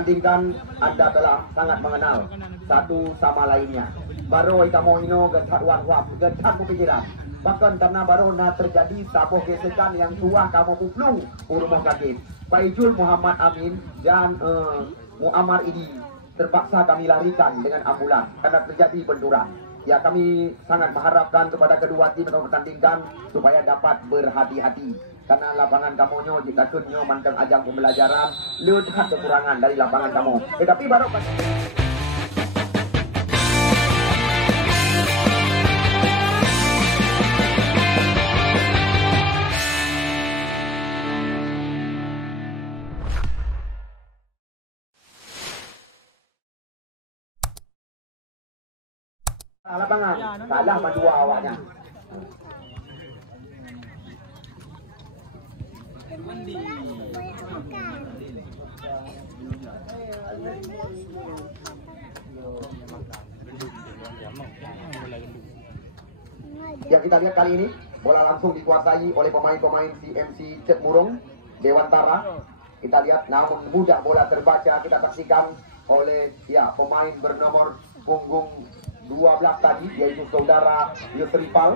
pertandingan Anda telah sangat mengenal satu sama lainnya. Baru kamu ini getak wang getak pikiran. Bahkan karena baru terjadi sabuh gesekan yang tua kamu kuplung rumah sakit. Pak Ijul Muhammad Amin dan Muammar ini terpaksa kami larikan dengan ambulan karena terjadi benturan. Ya, kami sangat mengharapkan kepada kedua tim yang bertandingkan supaya dapat berhati-hati. Karena lapangan kamunya jika kunyo manteng ajang pembelajaran, lihat kekurangan dari lapangan kamu. Tetapi baru lapangan kalah dua awaknya. Yang kita lihat kali ini bola langsung dikuasai oleh pemain-pemain CMC Cek Murung Dewantara. Kita lihat namun mudah bola terbaca, kita saksikan oleh pemain bernomor punggung 12 tadi, yaitu saudara Yusripal.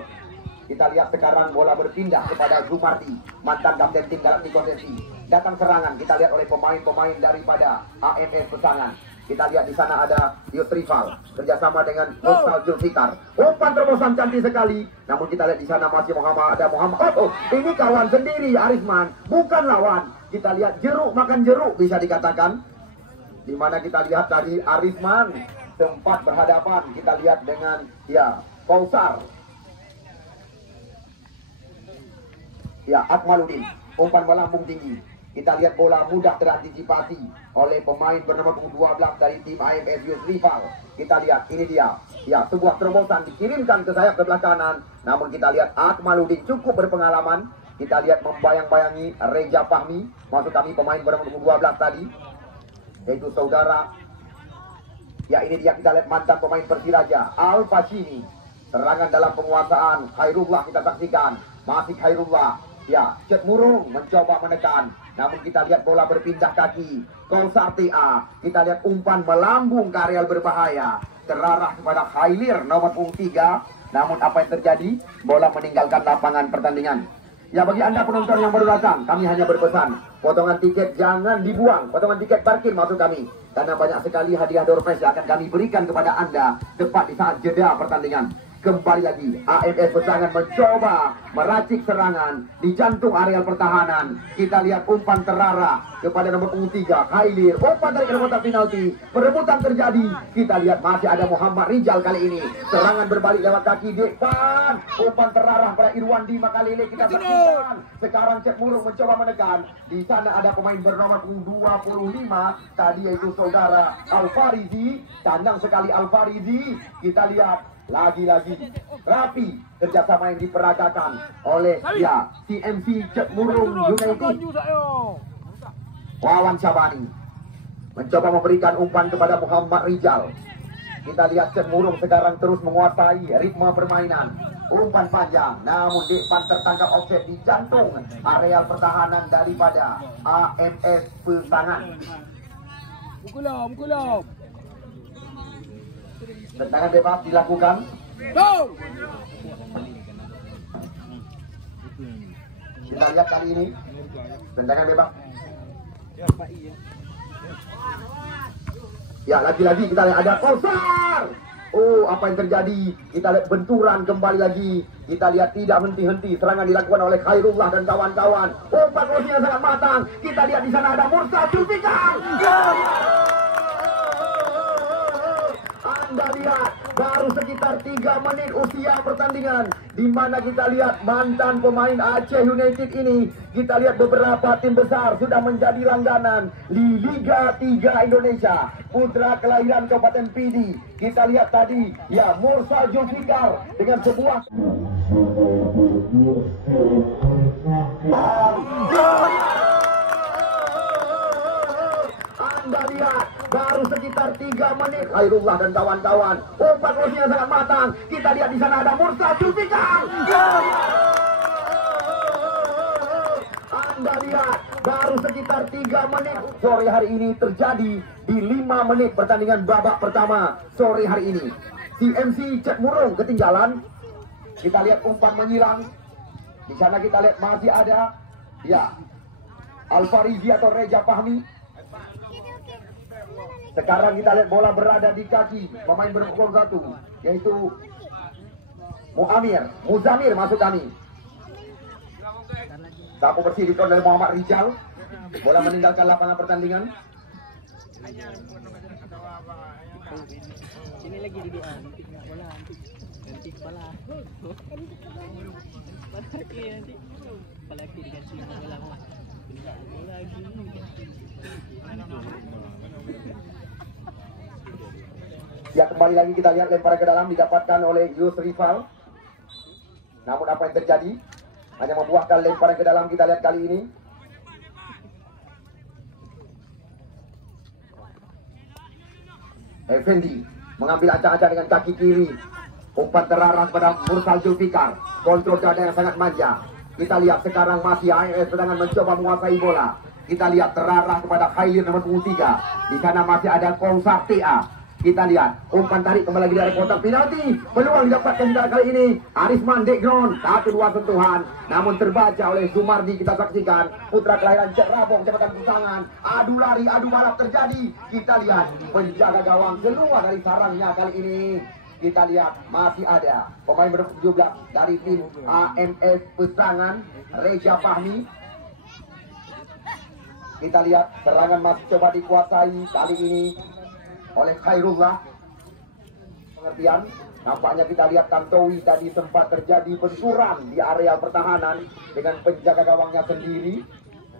Kita lihat sekarang bola berpindah kepada Zumardi, mantan kapten tim dalam Nikosesi. Datang serangan, kita lihat oleh pemain-pemain daripada AMS Pesangan. Kita lihat di sana ada Yusripal kerjasama dengan Mursal Julfikar. Umpan terobosan cantik sekali. Namun kita lihat di sana masih ada Muhammad. Ini kawan sendiri Arisman, bukan lawan. Kita lihat jeruk makan jeruk bisa dikatakan. Di mana kita lihat tadi Arisman sempat berhadapan, kita lihat dengan Kausar. Akmaluddin, umpan melambung tinggi. Kita lihat bola mudah terantisipasi oleh pemain bernama 12 dari tim AMS Yusripal. Kita lihat ini dia. Sebuah terobosan dikirimkan ke sayap sebelah kanan. Namun kita lihat Akmaluddin cukup berpengalaman. Kita lihat membayang-bayangi Reja Fahmi. Maksud kami pemain bernama 12 tadi, yaitu saudara. Ini dia, kita lihat mantan pemain Persiraja Al Pacini. Serangan dalam penguasaan Khairullah kita saksikan. Masih Khairullah. Cek Murung mencoba menekan. Namun kita lihat bola berpindah kaki. Kausar TA. Kita lihat umpan melambung ke areal berbahaya. Terarah kepada Khailir nomor punggung 3. Namun apa yang terjadi? Bola meninggalkan lapangan pertandingan. Bagi Anda penonton yang baru datang, kami hanya berpesan, potongan tiket jangan dibuang, potongan tiket parkir maksud kami. Karena banyak sekali hadiah door prize yang akan kami berikan kepada Anda tepat di saat jeda pertandingan. Kembali lagi, AMS Pesangan mencoba meracik serangan di jantung areal pertahanan. Kita lihat umpan terarah kepada nomor punggung 3, Khailir. Umpan dari kotak penalti, perebutan terjadi. Kita lihat masih ada Muhammad Rijal kali ini. Serangan berbalik lewat kaki depan. Umpan terarah pada Irwandi Makalele kita saksikan. Sekarang Cek Murung mencoba menekan. Di sana ada pemain bernomor punggung 25 tadi, yaitu saudara Al-Farizi. Tandang sekali Al-Farizi. Kita lihat lagi-lagi rapi kerjasama yang diperagakan oleh CMC Cek Murung United. Wawan Syabani mencoba memberikan umpan kepada Muhammad Rijal. Kita lihat Cek Murung sekarang terus menguasai ritme permainan. Umpan panjang, namun depan tertangkap offset di jantung areal pertahanan daripada AMS Pesangan. Mukulom. Tendangan bebas dilakukan. Kita lihat kali ini tendangan bebas. Lagi-lagi kita lihat ada Kausar. Apa yang terjadi? Kita lihat benturan kembali lagi. Kita lihat tidak henti-henti. Serangan dilakukan oleh Khairullah dan kawan-kawan. Umpan crossing sangat matang. Kita lihat di sana ada Mursal Julfikar. Anda lihat baru sekitar 3 menit usia pertandingan, di mana kita lihat mantan pemain Aceh United ini, kita lihat beberapa tim besar sudah menjadi langganan di Liga 3 Indonesia. Putra kelahiran Kabupaten Pidi, kita lihat tadi Mursal Julfikar dengan sebuah Anda lihat baru sekitar 3 menit Khairullah dan kawan-kawan. Umpan crossing sangat matang. Kita lihat di sana ada Mursal Julfikar. Anda lihat baru sekitar 3 menit sore hari ini terjadi di 5 menit pertandingan babak pertama sore hari ini. TMC Cek Murung ketinggalan. Kita lihat umpan menyilang. Di sana kita lihat masih ada ya Alfarizi atau Reja Fahmi. Sekarang kita lihat bola berada di kaki pemain berpukul 1 yaitu Muzamir masuk kami. Sapu bersih dikon oleh Muhammad Rijal. Bola meninggalkan lapangan pertandingan. Sini lagi di dia, nanti bola, nanti kepala. Nanti kepala kiri ganti bola. Bola lagi. Ya, kembali lagi kita lihat lemparan ke dalam didapatkan oleh Yus Rival. Namun apa yang terjadi? Hanya membuahkan lemparan ke dalam. Kita lihat kali ini. Effendi mengambil acak-acak dengan kaki kiri. Umpan terarah pada Mursal Zulfikar. Kontrol dada yang sangat manja. Kita lihat sekarang masih AMS sedang mencoba menguasai bola. Kita lihat terarah kepada Khailir nomor 23. Di sana masih ada Konsar TA. Kita lihat umpan tarik kembali lagi dari kotak penalti. Peluang didapatkan di kali ini. Arisman Dekron 1-2 sentuhan. Namun terbaca oleh Zumardi. Kita saksikan putra kelahiran Cek Rabong Jabatan Pusangan. Adu lari, adu balap terjadi. Kita lihat penjaga gawang keluar dari sarangnya kali ini. Kita lihat masih ada pemain nomor 17 dari tim AMS Pesangan, Reja Fahmi. Kita lihat serangan masih coba dikuasai kali ini oleh Khairullah. Pengertian, nampaknya kita lihat Tantowi tadi sempat terjadi benturan di area pertahanan dengan penjaga gawangnya sendiri.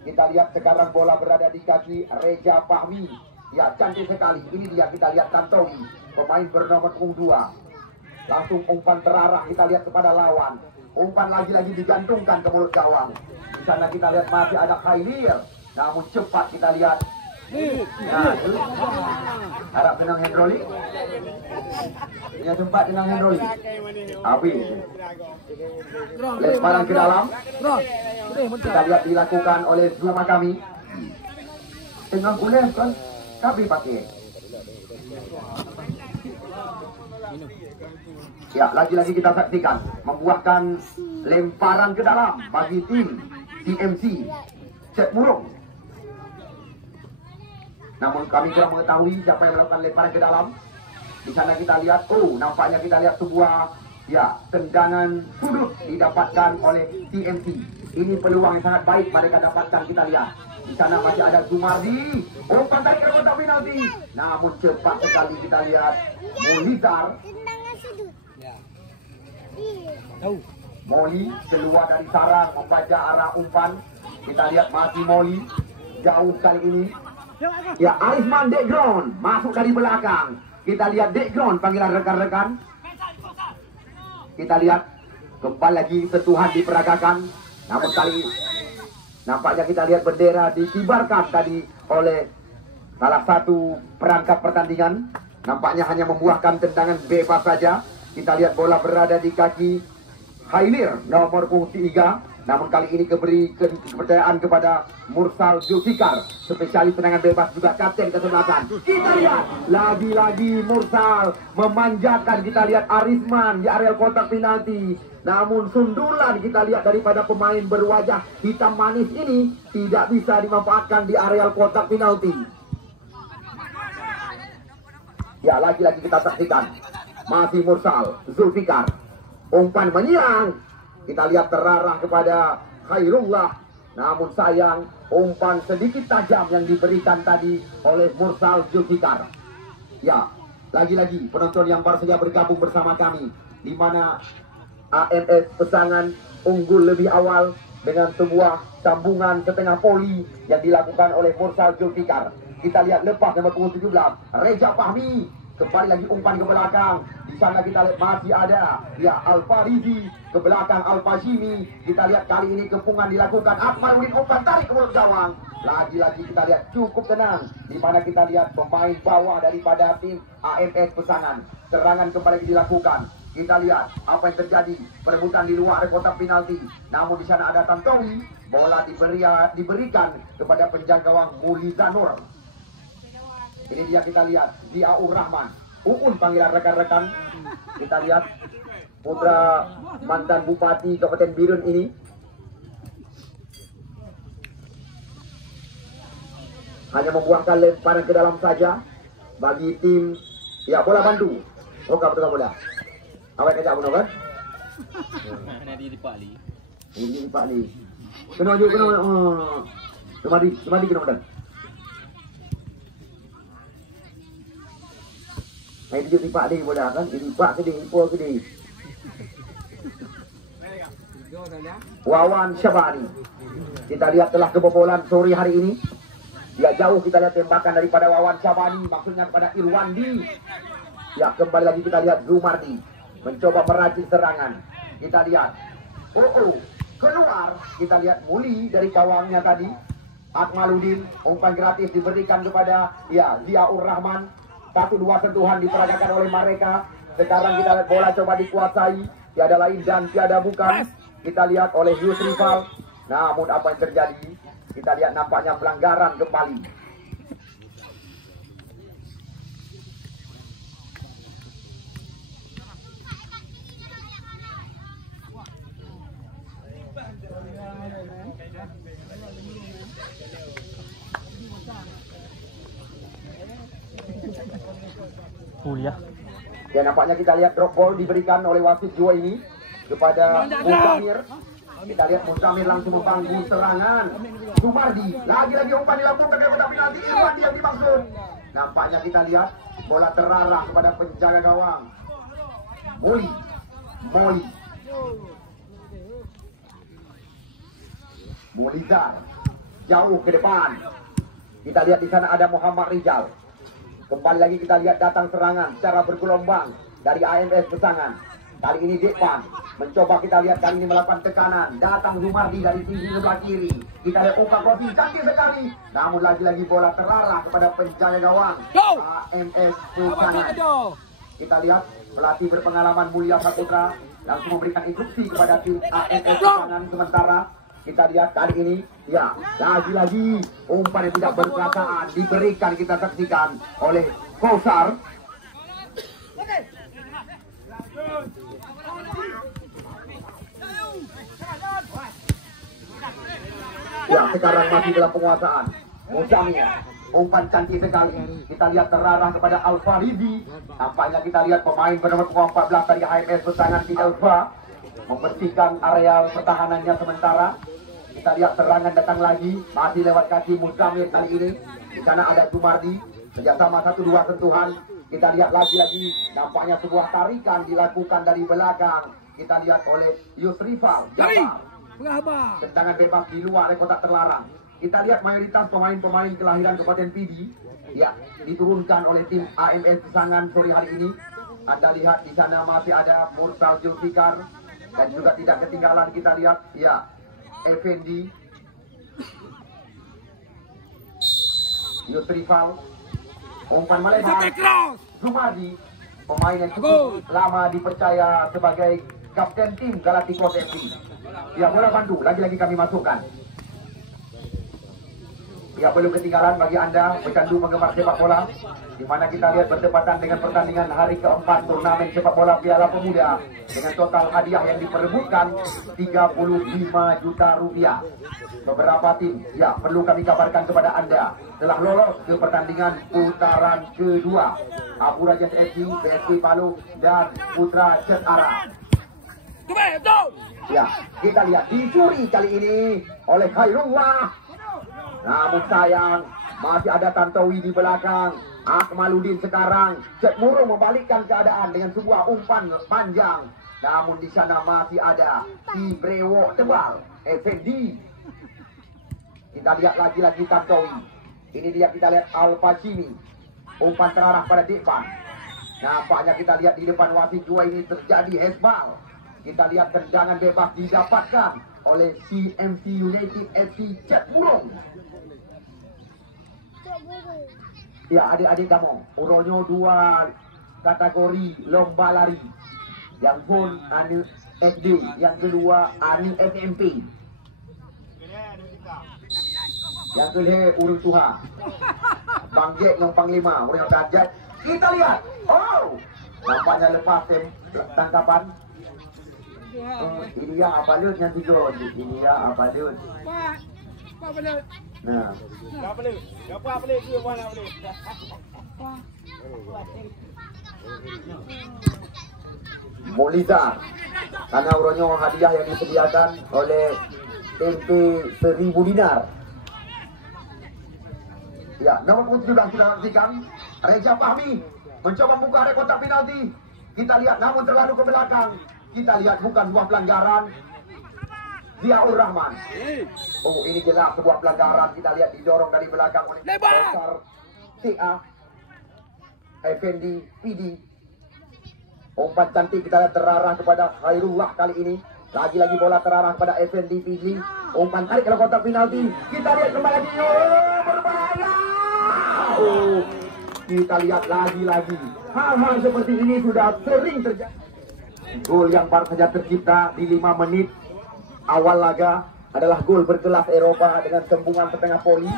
Kita lihat sekarang bola berada di kaki Reja Fahmi. Ya, cantik sekali. Ini dia, kita lihat Tantowi, pemain bernomor 2. Langsung umpan terarah kita lihat kepada lawan. Umpan lagi-lagi digantungkan ke mulut gawang. Di sana kita lihat masih ada Khailir. Namun cepat kita lihat. Nah, harap tenang Hendroli. Ya, cepat tenang Hendroli. Habis. Lemparan ke dalam. Kita lihat dilakukan oleh Zuma kami. Tengah kuliah kan kami pakai. Ya, lagi-lagi kita saksikan membuahkan lemparan ke dalam bagi tim TMC Cek Murung. Namun kami kurang mengetahui siapa yang melakukan lemparan ke dalam. Di sana kita lihat, nampaknya kita lihat sebuah tendangan sudut didapatkan oleh TMC. Ini peluang yang sangat baik mereka dapatkan, kita lihat. Di sana masih ada Zumardi. Umpan tarik ke kotak penalti. Namun cepat sekali kita lihat Mulizar. Moli keluar dari sarang membaca arah umpan. Kita lihat masih Moli jauh kali ini. Ya, Arisman Dekron masuk dari belakang. Kita lihat Dekron panggilan rekan-rekan. Kita lihat kembali lagi sentuhan diperagakan. Namun kali nampaknya kita lihat bendera dikibarkan tadi oleh salah satu perangkat pertandingan. Nampaknya hanya membuahkan tendangan bebas saja. Kita lihat bola berada di kaki Khailir nomor 3. Namun kali ini diberi kepercayaan kepada Mursal Zulfikar, spesialis tendangan bebas juga kapten kesebelasan. Kita lihat lagi-lagi Mursal memanjakan, kita lihat Arisman di area kotak penalti. Namun sundulan kita lihat daripada pemain berwajah hitam manis ini tidak bisa dimanfaatkan di area kotak penalti. Ya, lagi-lagi kita saksikan masih Mursal Zulfikar. Umpan menyerang. Kita lihat terarah kepada Khairullah. Namun sayang umpan sedikit tajam yang diberikan tadi oleh Mursal Zulfikar. Ya, lagi-lagi penonton yang baru saja bergabung bersama kami, di mana AMS Pesangan unggul lebih awal dengan sebuah sambungan setengah poli yang dilakukan oleh Mursal Zulfikar. Kita lihat lepas nomor 17 Reja Fahmi. Kembali lagi umpan ke belakang. Di sana kita lihat masih ada Alfarizi ke belakang Al-Fashimi. Kita lihat kali ini kepungan dilakukan. Akmaruddin umpan tarik ke mulut gawang. Lagi-lagi kita lihat cukup tenang. Di mana kita lihat pemain bawah daripada tim AMS Pesangan. Serangan kembali dilakukan. Kita lihat apa yang terjadi. Perebutan di luar kotak penalti. Namun di sana ada Tantowi. Bola diberikan kepada penjaga gawang Mulizanur. Ini dia kita lihat. Ziaur Rahman. Uun panggilan rekan-rekan. Kita lihat putra mantan Bupati Kabupaten Birun ini. Hanya membuangkan lemparan ke dalam saja bagi tim. Ya, bola bantu. Oh, betul bola. Awak kejap benar kan? Nanti di Pak Li. Ini Pak Li. Kena je kena. Kemari kena dah. Ini dia Pak Li bola kan? Ini Pak sedih, Ipo sedih. Wawan Syabani. Kita lihat telah kebobolan sore hari ini. Ya, jauh kita lihat tembakan daripada Wawan Syabani, maksudnya kepada Irwandi. Ya, kembali lagi kita lihat Zumardi mencoba meracik serangan. Kita lihat keluar. Kita lihat Muli dari gawangnya tadi. Akmaludin, umpan gratis diberikan kepada Ziaur Rahman. 1-2 sentuhan diperagakan oleh mereka. Sekarang kita lihat bola coba dikuasai. Tiada lain dan tiada bukan. Kita lihat oleh Yusrifal. Namun apa yang terjadi? Kita lihat nampaknya pelanggaran kembali. Kuliah. Ya, nampaknya kita lihat drop ball diberikan oleh wasit dua ini kepada Musamir. Kita lihat Musamir langsung membangun serangan. Zumardi, lagi-lagi umpan dilakukan ke kotak penalti. Irwandi yang dimaksud. Nampaknya kita lihat bola terarah kepada penjaga gawang Moli. Mulizan jauh ke depan. Kita lihat di sana ada Muhammad Rizal. Kembali lagi kita lihat datang serangan secara bergelombang dari AMS Pesangan. Kali ini Dekpan mencoba, kita lihat kali ini melakukan tekanan. Datang Zumardi dari sisi sebelah kiri. Kita lihat Oka Kofi cantik sekali. Namun lagi-lagi bola terarah kepada penjaga gawang AMS Pesangan. Kita lihat pelatih berpengalaman Mulia Saputra langsung memberikan instruksi kepada tim AMS Pesangan. Sementara kita lihat kali ini, ya, lagi-lagi umpan yang tidak berperasaan diberikan, kita saksikan oleh Kausar. Ya, sekarang masih dalam penguasaan Musamir. Umpan cantik sekali. Kita lihat terarah kepada Al-Farizi. Nampaknya kita lihat pemain bernomor 14 dari HMS Pesangan tidak lupa membersihkan area pertahanannya sementara. Kita lihat serangan datang lagi, masih lewat kaki Musamir kali ini. Di sana ada Zumardi, kerjasama 1-2 sentuhan. Kita lihat lagi-lagi, nampaknya sebuah tarikan dilakukan dari belakang. Kita lihat oleh Yusrifal. Tendangan bebas di luar kotak terlarang. Kita lihat mayoritas pemain-pemain kelahiran Kabupaten Pidi, ya, diturunkan oleh tim AMS Pesangan sore hari ini. Anda lihat di sana masih ada Mursal Julfikar dan juga tidak ketinggalan kita lihat, ya, Effendi, Yusrifal, umpan melebar, Zumardi, pemain yang cukup lama dipercaya sebagai kapten tim Galacticos FC. Ya, bola bantu, lagi-lagi kami masukkan. Ya, belum ketinggalan bagi Anda pecandu penggemar sepak bola, di mana kita lihat bertepatan dengan pertandingan hari keempat turnamen sepak bola Piala Pemuda dengan total hadiah yang diperebutkan 35 juta rupiah. Beberapa tim, ya, perlu kami kabarkan kepada Anda, telah lolos ke pertandingan putaran kedua. Abu Rajas FC, PSP Palu, dan Putra Cet Ara. Ya, kita lihat dicuri kali ini oleh Khairullah. Namun sayang, masih ada Tantowi di belakang. Akmaludin sekarang Cet Murung membalikkan keadaan dengan sebuah umpan panjang. Namun di sana masih ada Ibrewo tebal, Effendi. Kita lihat lagi-lagi Tantowi. Ini dia, kita lihat Al-Pacini. Umpan terarah pada depan. Nampaknya kita lihat di depan wasit dua ini terjadi hezbal. Kita lihat tendangan bebas didapatkan oleh CMC United FC Cet Murung. Ya, adik-adik kamu, uronyo 2 kategori lomba lari. Yang pun Ani SD, yang kedua Ani SMP. Yang kedua Urus Tuha. Bang Jack yang Panglima, orang Kajat. Kita lihat. Oh, nampaknya lepas tangkapan. Ini ya apa lut yang tiga. Ini ya apa lut. Nah. Apa lut? Apa lut? Dia mana lut? Molita, karena uronyo hadiah yang disediakan oleh MP 1000 dinar. Ya, nomor 17 kita nantikan. Reza Fahmi mencoba membuka area kotak penalti. Kita lihat namun terlalu ke belakang. Kita lihat bukan sebuah pelanggaran. Ziaur Rahman. Oh, ini jelas sebuah pelanggaran. Kita lihat didorong dari belakang oleh Besar TA Effendi PD. Umpan cantik kita lihat terarah kepada Khairullah kali ini. Lagi-lagi bola terarah kepada Effendi PD. Umpan tarik ke kotak penalti. Kita lihat kembali lagi. Oh, berbahaya. Oh, kita lihat lagi-lagi. Hal-hal seperti ini sudah sering terjadi. Gol yang baru saja tercipta di 5 menit awal laga adalah gol berkelas Eropa dengan sembungan setengah poin.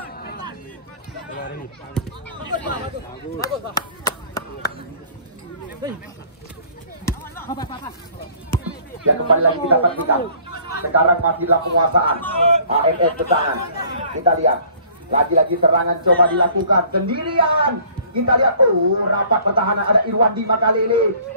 Dan kembali lagi kita saksikan. Sekarang masih dalam penguasaan AMS Betangan. Kita lihat lagi-lagi serangan coba dilakukan sendirian. Kita lihat, oh, rapat pertahanan ada Irwandi Makalele.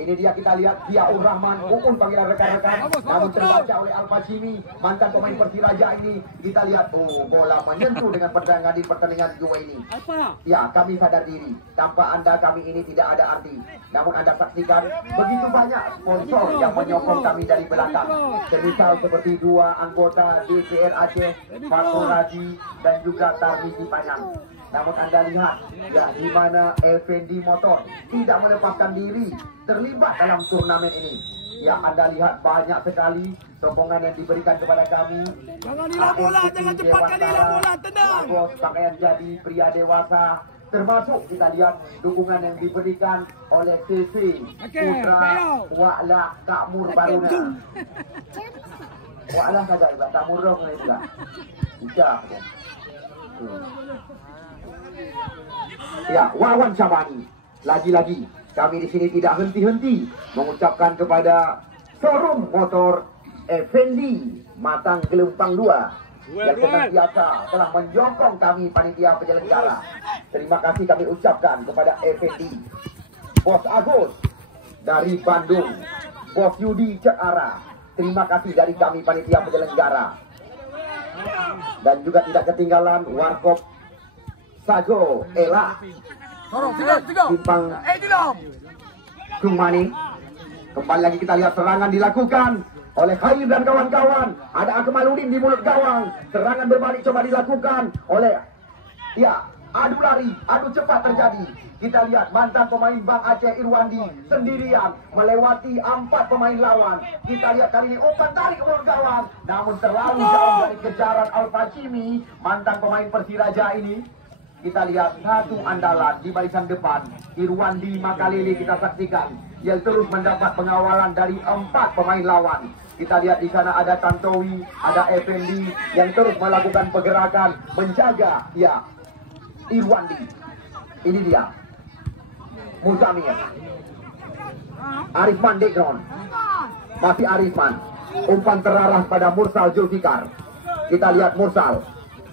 Ini dia kita lihat Ziaur Rahman, panggilan rekan-rekan, namun terbaca oleh Al-Fashimi, mantan pemain Persiraja ini. Kita lihat, oh, bola menyentuh dengan pertandingan di pertandingan dua ini. Ya, kami sadar diri, tanpa Anda kami ini tidak ada arti. Namun Anda saksikan begitu banyak sponsor yang menyokong kami dari belakang. Semisal seperti 2 anggota DPR Aceh, Pak Raji dan juga Tarmizi Panjang. Namun Anda lihat, ya, di mana Effendi Motor tidak melepaskan diri terlibat dalam turnamen ini. Ya, Anda lihat banyak sekali sokongan yang diberikan kepada kami. Jangan hilang bola, jangan cepatkan hilang bola, tenang. Bos pakaian jadi pria dewasa. Termasuk kita lihat dukungan yang diberikan oleh TC Putra Wa'la Takmur Baruna. Wa'la kagak juga, Takmur dong juga. Bisa. Ya, Wawan Syabani. Lagi-lagi kami di sini tidak henti-henti mengucapkan kepada showroom motor Effendi Matang Gelempang 2 yang senantiasa telah menyokong kami panitia penyelenggara. Terima kasih kami ucapkan kepada Effendi, Bos Agus dari Bandung, Bos Yudi Cekara. Terima kasih dari kami panitia penyelenggara. Dan juga tidak ketinggalan Warkop Sago Ela Simpang Kumani. Kembali lagi kita lihat serangan dilakukan oleh Khair dan kawan-kawan. Ada Akmaludin di mulut gawang. Serangan berbalik coba dilakukan oleh, ya, adu lari, adu cepat terjadi. Kita lihat mantan pemain Bang Aceh Irwandi sendirian melewati 4 pemain lawan. Kita lihat kali ini umpan tarik ke mulut gawang, namun terlalu jauh dari kejaran Al-Fashimi, mantan pemain Persiraja ini. Kita lihat satu andalan di barisan depan, Irwandi Makalele kita saksikan yang terus mendapat pengawalan dari 4 pemain lawan. Kita lihat di sana ada Tantowi, ada Effendi yang terus melakukan pergerakan menjaga, ya, Irwandi. Ini dia Muzamir, Arifman background, masih Arifman. Umpan terarah pada Mursal Zulfikar. Kita lihat Mursal,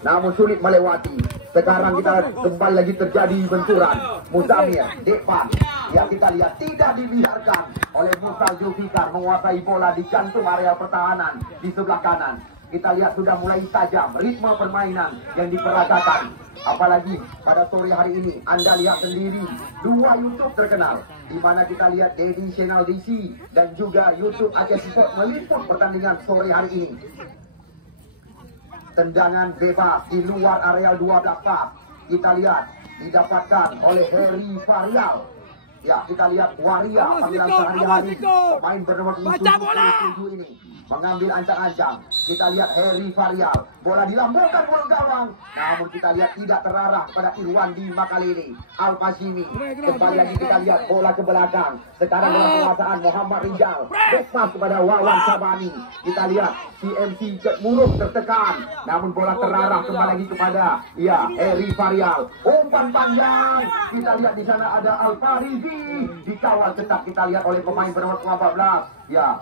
namun sulit melewati. Sekarang kita kembali lagi terjadi benturan. Muzamir, depan, yang kita lihat tidak dibiarkan oleh Mursal Zulfikar menguasai bola di jantung area pertahanan di sebelah kanan. Kita lihat sudah mulai tajam ritme permainan yang diperagakan. Apalagi pada sore hari ini Anda lihat sendiri 2 YouTube terkenal, di mana kita lihat Dedi Channel DC dan juga YouTube Aceh Sport meliput pertandingan sore hari ini. Tendangan bebas di luar areal 12 pas kita lihat didapatkan oleh Heri Varial. Ya, kita lihat Waria panggilan sehari-hari pemain bernama 7 ini. mengambil ancang-ancang. Kita lihat Heri Varial, bola dilambungkan mulut gawang, namun kita lihat tidak terarah pada Irwandi kali ini. Al-Fashimi, kembali lagi kita lihat bola ke belakang. Sekarang dalam penguasaan Muhammad Rijal, backpass kepada Wawan Sabani. Kita lihat CMC Cek Muruk tertekan, namun bola terarah kembali lagi kepada Heri Varial. Umpan panjang, kita lihat di sana ada Al-Farizi, dikawal ketat kita lihat oleh pemain bernomor 14.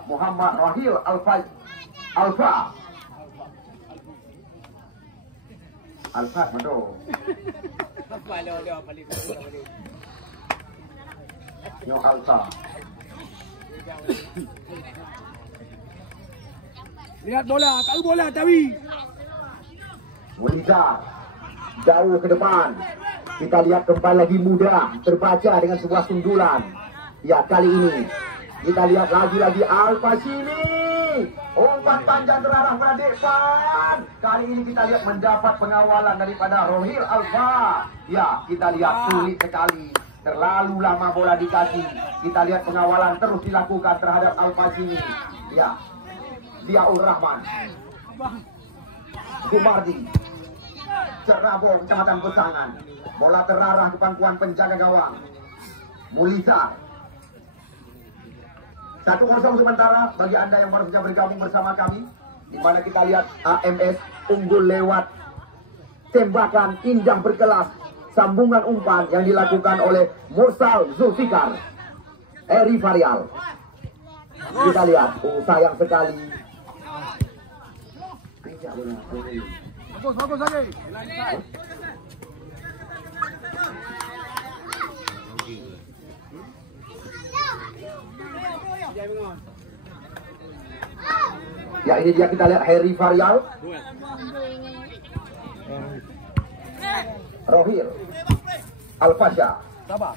Muhammad Rahil Alfa. Betul. Yo Alfa. Lihat bola, tahu bola Tawi. Muliza jauh ke depan. Kita lihat kembali lagi mudah terbaca dengan sebuah sundulan. Kali ini kita lihat lagi-lagi Al-Fashimi. Umpan panjang terarah pada depan. Kali ini kita lihat mendapat pengawalan daripada Rohil Alfa. Kita lihat sulit sekali. Terlalu lama bola dikasih. Kita lihat pengawalan terus dilakukan terhadap Al-Fashimi. Diaul Rahman. Sumardi. Cerabo, Kecamatan Pesangan. Bola terarah ke pangkuan penjaga gawang. Muliza. 1-0 sementara bagi Anda yang baru saja bergabung bersama kami, di mana kita lihat AMS unggul lewat tembakan indah berkelas, sambungan umpan yang dilakukan oleh Mursal Zulfikar. Heri Varial. Kita lihat, sayang sekali. Bagus lagi. Ini dia kita lihat Heri Varial. Rohil Al-Fasha. Sabar.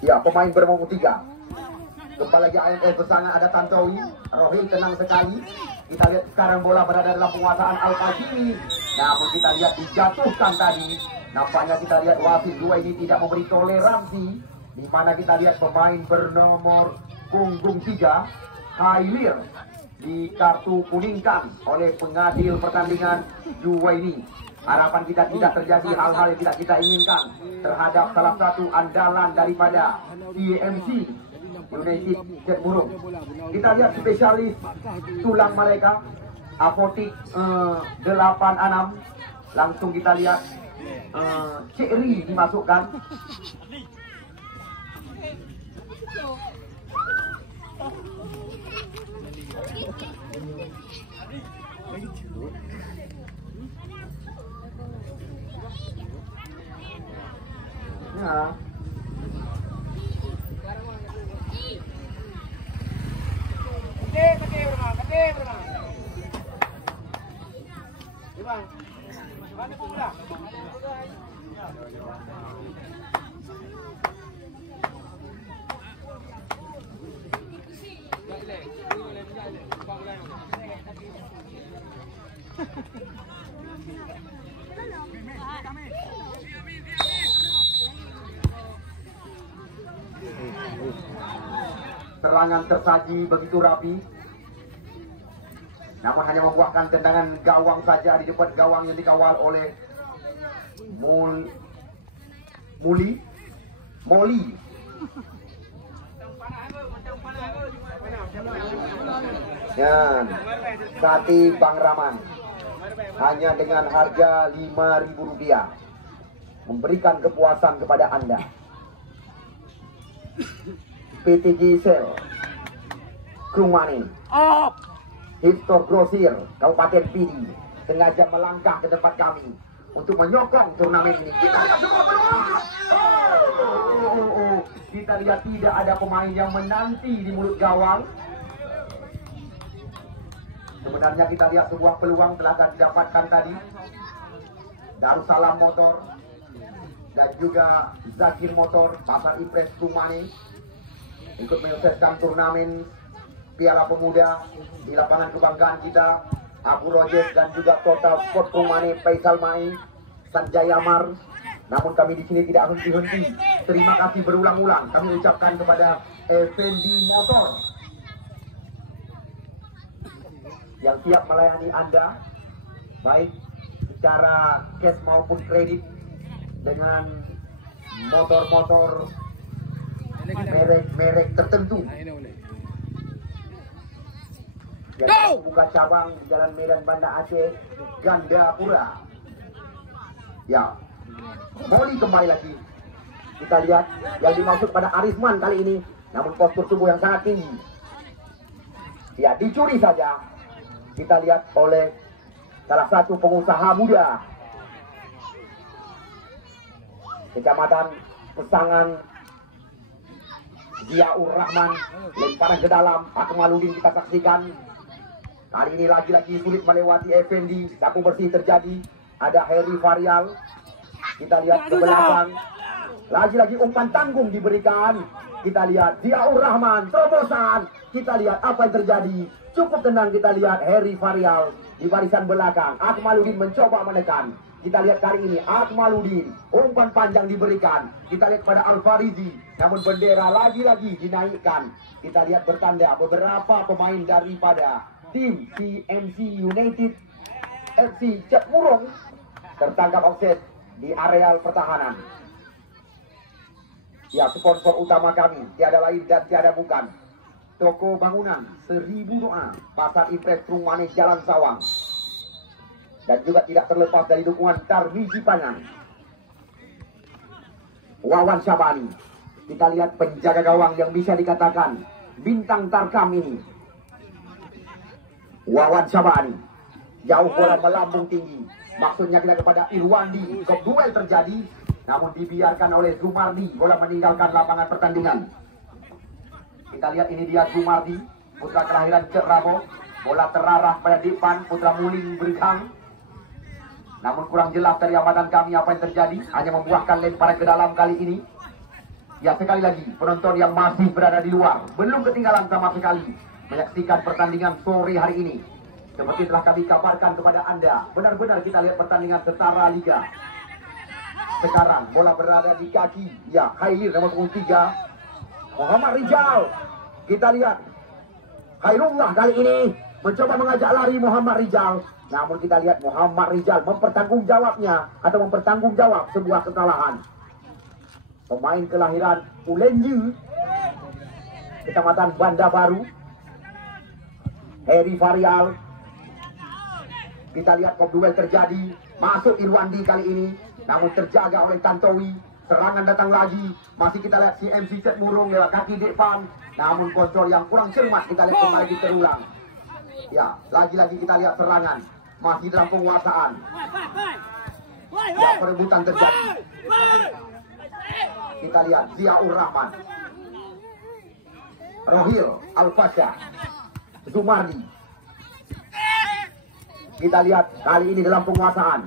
Pemain bernomor 3. Kembali lagi AMS Pesangan, ada Tantowi. Rohil tenang sekali. Kita lihat sekarang bola berada dalam penguasaan Al-Fashimi. Namun kita lihat dijatuhkan tadi. Nampaknya kita lihat wasit 2 ini tidak memberi toleransi. Di mana kita lihat pemain bernomor punggung 3 Khailir di kartu kuningkan oleh pengadil pertandingan 2 ini. Harapan kita tidak terjadi hal-hal yang tidak kita inginkan terhadap salah satu andalan daripada CMC United Cek Muruk. Kita lihat spesialis tulang mereka, Apotik 86. Langsung kita lihat Ceri dimasukkan. Serangan tersaji begitu rapi, namun hanya membuahkan tendangan gawang saja di depan gawang yang dikawal oleh Moli. Dan Sati Bang Raman hanya dengan harga Rp5.000 memberikan kepuasan kepada Anda. PT Gisel Krumani Hipstor Grosir Kabupaten Pidi sengaja melangkah ke tempat kami untuk menyokong turnamen ini. Kita lihat semua peluang. Kita lihat tidak ada pemain yang menanti di mulut gawang. Sebenarnya kita lihat sebuah peluang telah didapatkan tadi. Darussalam Motor dan juga Zakir Motor Pasar Impres Krumani ikut menyukseskan turnamen Piala Pemuda di lapangan kebanggaan kita. Abu Rojes dan juga Total Sport Krumani, Faisal Mai, Sanjaya Mar. Namun kami di sini tidak henti-henti. Terima kasih berulang-ulang kami ucapkan kepada Effendi Motor. yang siap melayani Anda, baik secara cash maupun kredit, dengan motor-motor merek tertentu. Yang buka cabang di Jalan Medan Banda Aceh, Gandapura. Ya, Moli kembali lagi. Kita lihat yang dimaksud pada Arisman kali ini, namun postur tubuh yang sangat tinggi. Ya, dicuri saja. Kita lihat oleh salah satu pengusaha muda Kecamatan Pesangan, Ziaur Rahman, lemparan ke dalam, Akmaludin kita saksikan. Kali ini lagi-lagi sulit melewati Effendi, sapu bersih terjadi. Ada Heri Varial. Kita lihat ke belakang. Lagi-lagi umpan tanggung diberikan. Kita lihat Ziaur Rahman, terobosan. Kita lihat apa yang terjadi. Cukup tenang kita lihat Heri Varial di barisan belakang. Akmaludin mencoba menekan. Kita lihat kali ini Akmaludin, umpan panjang diberikan. Kita lihat pada Al-Farizi, namun bendera lagi-lagi dinaikkan. Kita lihat bertanda beberapa pemain daripada tim CMC United FC Cetmurung tertangkap offset di areal pertahanan. Ya, sponsor utama kami tiada lain dan tiada bukan Toko Bangunan 1000 Doa, Pasar Impres Trung Manis, Jalan Sawang. Dan juga tidak terlepas dari dukungan Tarmizi Pangan, Wawan Syabani. Kita lihat penjaga gawang yang bisa dikatakan bintang Tarkam ini, Wawan Syabani. Jauh bola melambung tinggi. Maksudnya kita kepada Irwandi. Duel terjadi, namun dibiarkan oleh Zumardi. Bola meninggalkan lapangan pertandingan. Kita lihat ini dia Zumardi, putra kelahiran Cek Rabo. Bola terarah pada depan putra Muling Bergang. Namun kurang jelas dari amatan kami apa yang terjadi. Hanya membuahkan lemparan ke dalam kali ini. Ya, sekali lagi penonton yang masih berada di luar belum ketinggalan sama sekali menyaksikan pertandingan sore hari ini. Seperti telah kami kabarkan kepada Anda, benar-benar kita lihat pertandingan setara liga. Sekarang bola berada di kaki, ya, Khailir nomor punggung 3, Muhammad Rizal. Kita lihat Khairullah kali ini mencoba mengajak lari Muhammad Rizal. Namun kita lihat Muhammad Rizal mempertanggungjawabnya atau mempertanggungjawab sebuah kesalahan. Pemain kelahiran Ulenju, Kecamatan Banda Baru, Heri Varial. Kita lihat duel terjadi, masuk Irwandi kali ini, namun terjaga oleh Tantowi. Serangan datang lagi, masih kita lihat CMC Cetmurung lewat kaki depan, namun kontrol yang kurang cermat kita lihat kembali terulang. Ya, lagi-lagi kita lihat serangan, masih dalam penguasaan. Ya, perebutan terjadi. Kita lihat Ziaur Rahman, Rohil Al-Fasha, Zumardi. Kita lihat kali ini dalam penguasaan.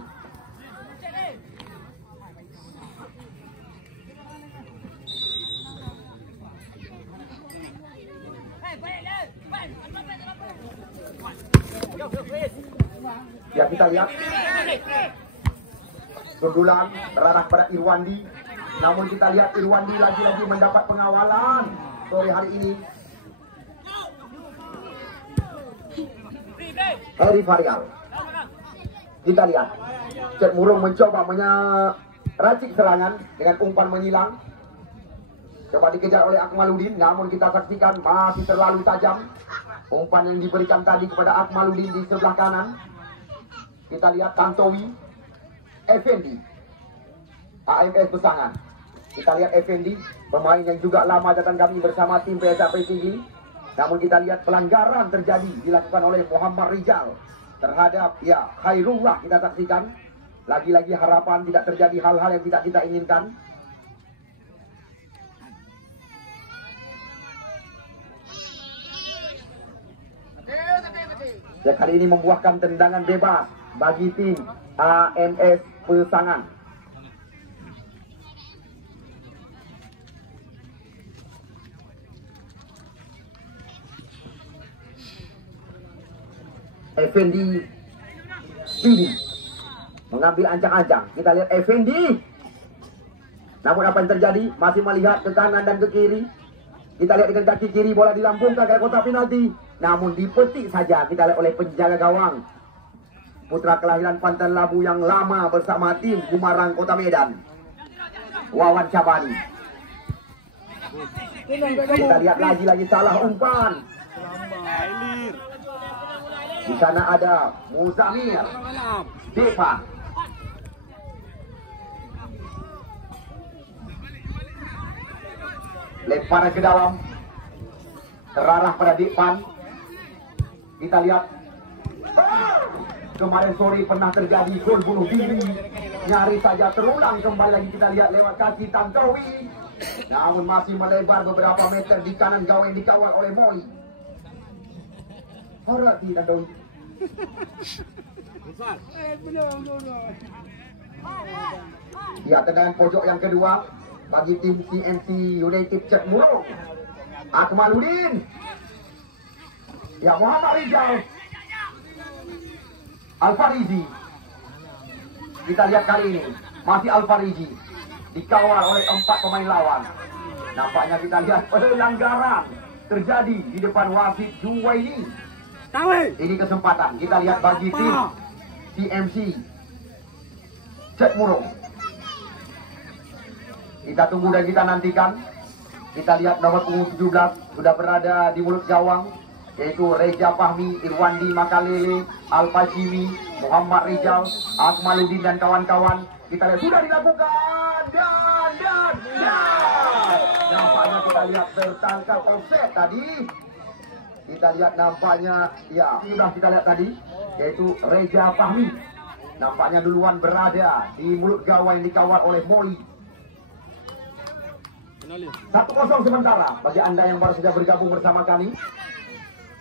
Ya, kita lihat sundulan terarah pada Irwandi. Namun kita lihat Irwandi lagi-lagi mendapat pengawalan sore hari ini. Heri Varial. Kita lihat Cetmurung mencoba meracik serangan dengan umpan menyilang. Coba dikejar oleh Akmaludin, namun kita saksikan masih terlalu tajam umpan yang diberikan tadi kepada Akmaludin di sebelah kanan. Kita lihat Tantowi, Effendi, AMS Pesangan. Kita lihat Effendi, pemain yang juga lama datang kami bersama tim PSAP tinggi. Namun kita lihat pelanggaran terjadi dilakukan oleh Muhammad Rizal terhadap ya Khairullah. Kita saksikan lagi-lagi harapan tidak terjadi hal-hal yang tidak kita inginkan. Ya, kali ini membuahkan tendangan bebas bagi tim AMS Pesangan. Effendi Pidi mengambil ancang-ancang. Kita lihat Effendi. Namun apa yang terjadi? Masih melihat ke kanan dan ke kiri. Kita lihat dengan kaki kiri bola dilambungkan ke kotak penalti. namun dipetik saja kita lihat oleh penjaga gawang putra kelahiran Pantan Labu yang lama bersama tim Gumarang Kota Medan, Wawan Cabani. Kita lihat lagi salah umpan. Di sana ada Muzamir Depan. Lemparan ke dalam, terarah pada Depan. Kita lihat kemarin sore pernah terjadi gol bunuh diri, nyaris saja terulang kembali lagi. Kita lihat lewat kaki Tantowi, namun masih melebar beberapa meter di kanan gawang yang dikawal oleh Moi. Horati Tantowi. Ya, tendangan pojok yang kedua bagi tim CMC United Cetmurong. Akmaluddin. Ya, Muhammad Rijal. Al-Farizi. Kita lihat kali ini masih Al-Farizi dikawal oleh 4 pemain lawan. Nampaknya kita lihat pelanggaran terjadi di depan wasit Juwaini. Ini kesempatan kita lihat bagi tim CMC Cetmurong. Kita tunggu dan kita nantikan. Kita lihat nomor punggung 17 sudah berada di mulut gawang, yaitu Reza Fahmi, Irwandi Makalele, Al-Fajimi, Muhammad Rijal, Akmaluddin dan kawan-kawan. Kita lihat sudah dilakukan dan nampaknya kita lihat tertangkap offset tadi. Kita lihat nampaknya ya sudah kita lihat tadi, yaitu Reza Fahmi nampaknya duluan berada di mulut gawang yang dikawal oleh Moli. 1-0 sementara bagi Anda yang baru saja bergabung bersama kami.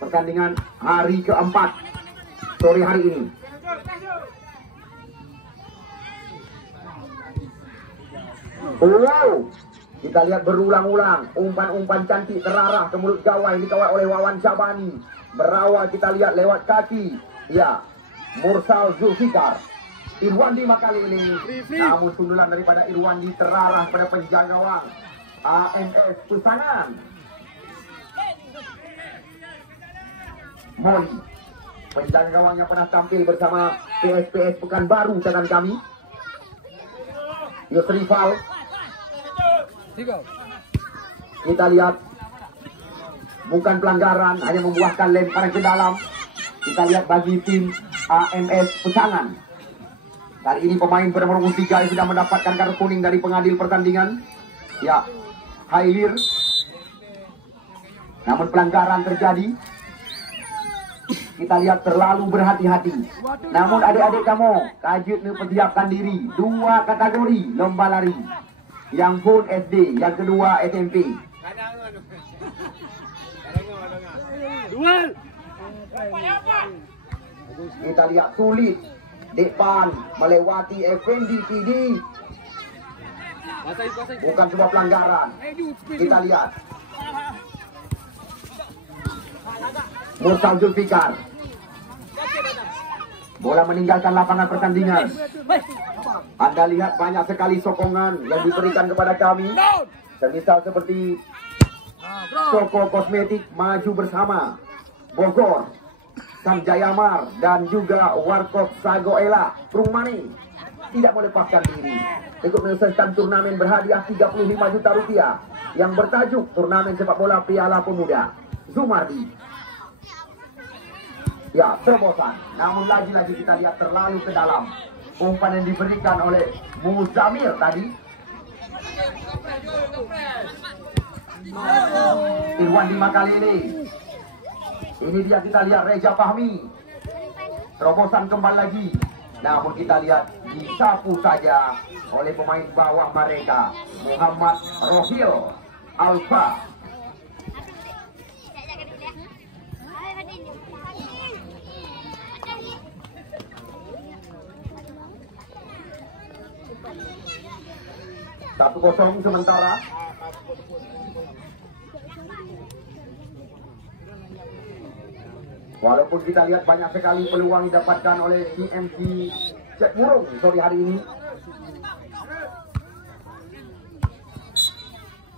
Pertandingan hari keempat sore hari ini. Wow, kita lihat berulang-ulang umpan-umpan cantik terarah ke mulut gawang yang dikawal oleh Wawan Cabani. Berawal kita lihat lewat kaki, ya, Mursal Zulfikar. Irwandi Makalele, namun sundulan daripada Irwandi terarah pada penjaga gawang AMS Pesangan. Moi, penjaga gawang yang pernah tampil bersama PSPS Pekanbaru dengan kami. Yusrifal. Kita lihat bukan pelanggaran, hanya membuahkan lemparan ke dalam. Kita lihat bagi tim AMS Pesangan. Kali ini pemain bernomor 3 yang sudah mendapatkan kartu kuning dari pengadil pertandingan, ya, Hailir. Namun pelanggaran terjadi. Kita lihat terlalu berhati-hati. Namun adik-adik kamu, Kajut mempersiapkan diri 2 kategori lomba lari. Yang pun SD, yang kedua SMP. Kita lihat sulit Depan melewati Effendi PD. Bukan sebuah pelanggaran. Kita lihat Mursal Zulfikar. Bola meninggalkan lapangan pertandingan. Anda lihat banyak sekali sokongan yang diberikan kepada kami. Semisal seperti Soko Kosmetik Maju Bersama Bogor, Sanjayamar, dan juga Warkop Sagoela Prumani tidak melepaskan diri ikut menyelesaikan turnamen berhadiah 35 juta rupiah yang bertajuk Turnamen Sepak Bola Piala Pemuda Zumardi. Ya, terobosan. Namun lagi-lagi kita lihat terlalu ke dalam. Umpan yang diberikan oleh Muzamir tadi. Irwandi Makalele. Ini dia, kita lihat Reza Fahmi. Terobosan kembali lagi. Namun kita lihat disapu saja oleh pemain bawah mereka, Muhammad Rohil Alfa. Satu kosong sementara. Walaupun kita lihat banyak sekali peluang didapatkan oleh CMC Cetmurong sore hari ini.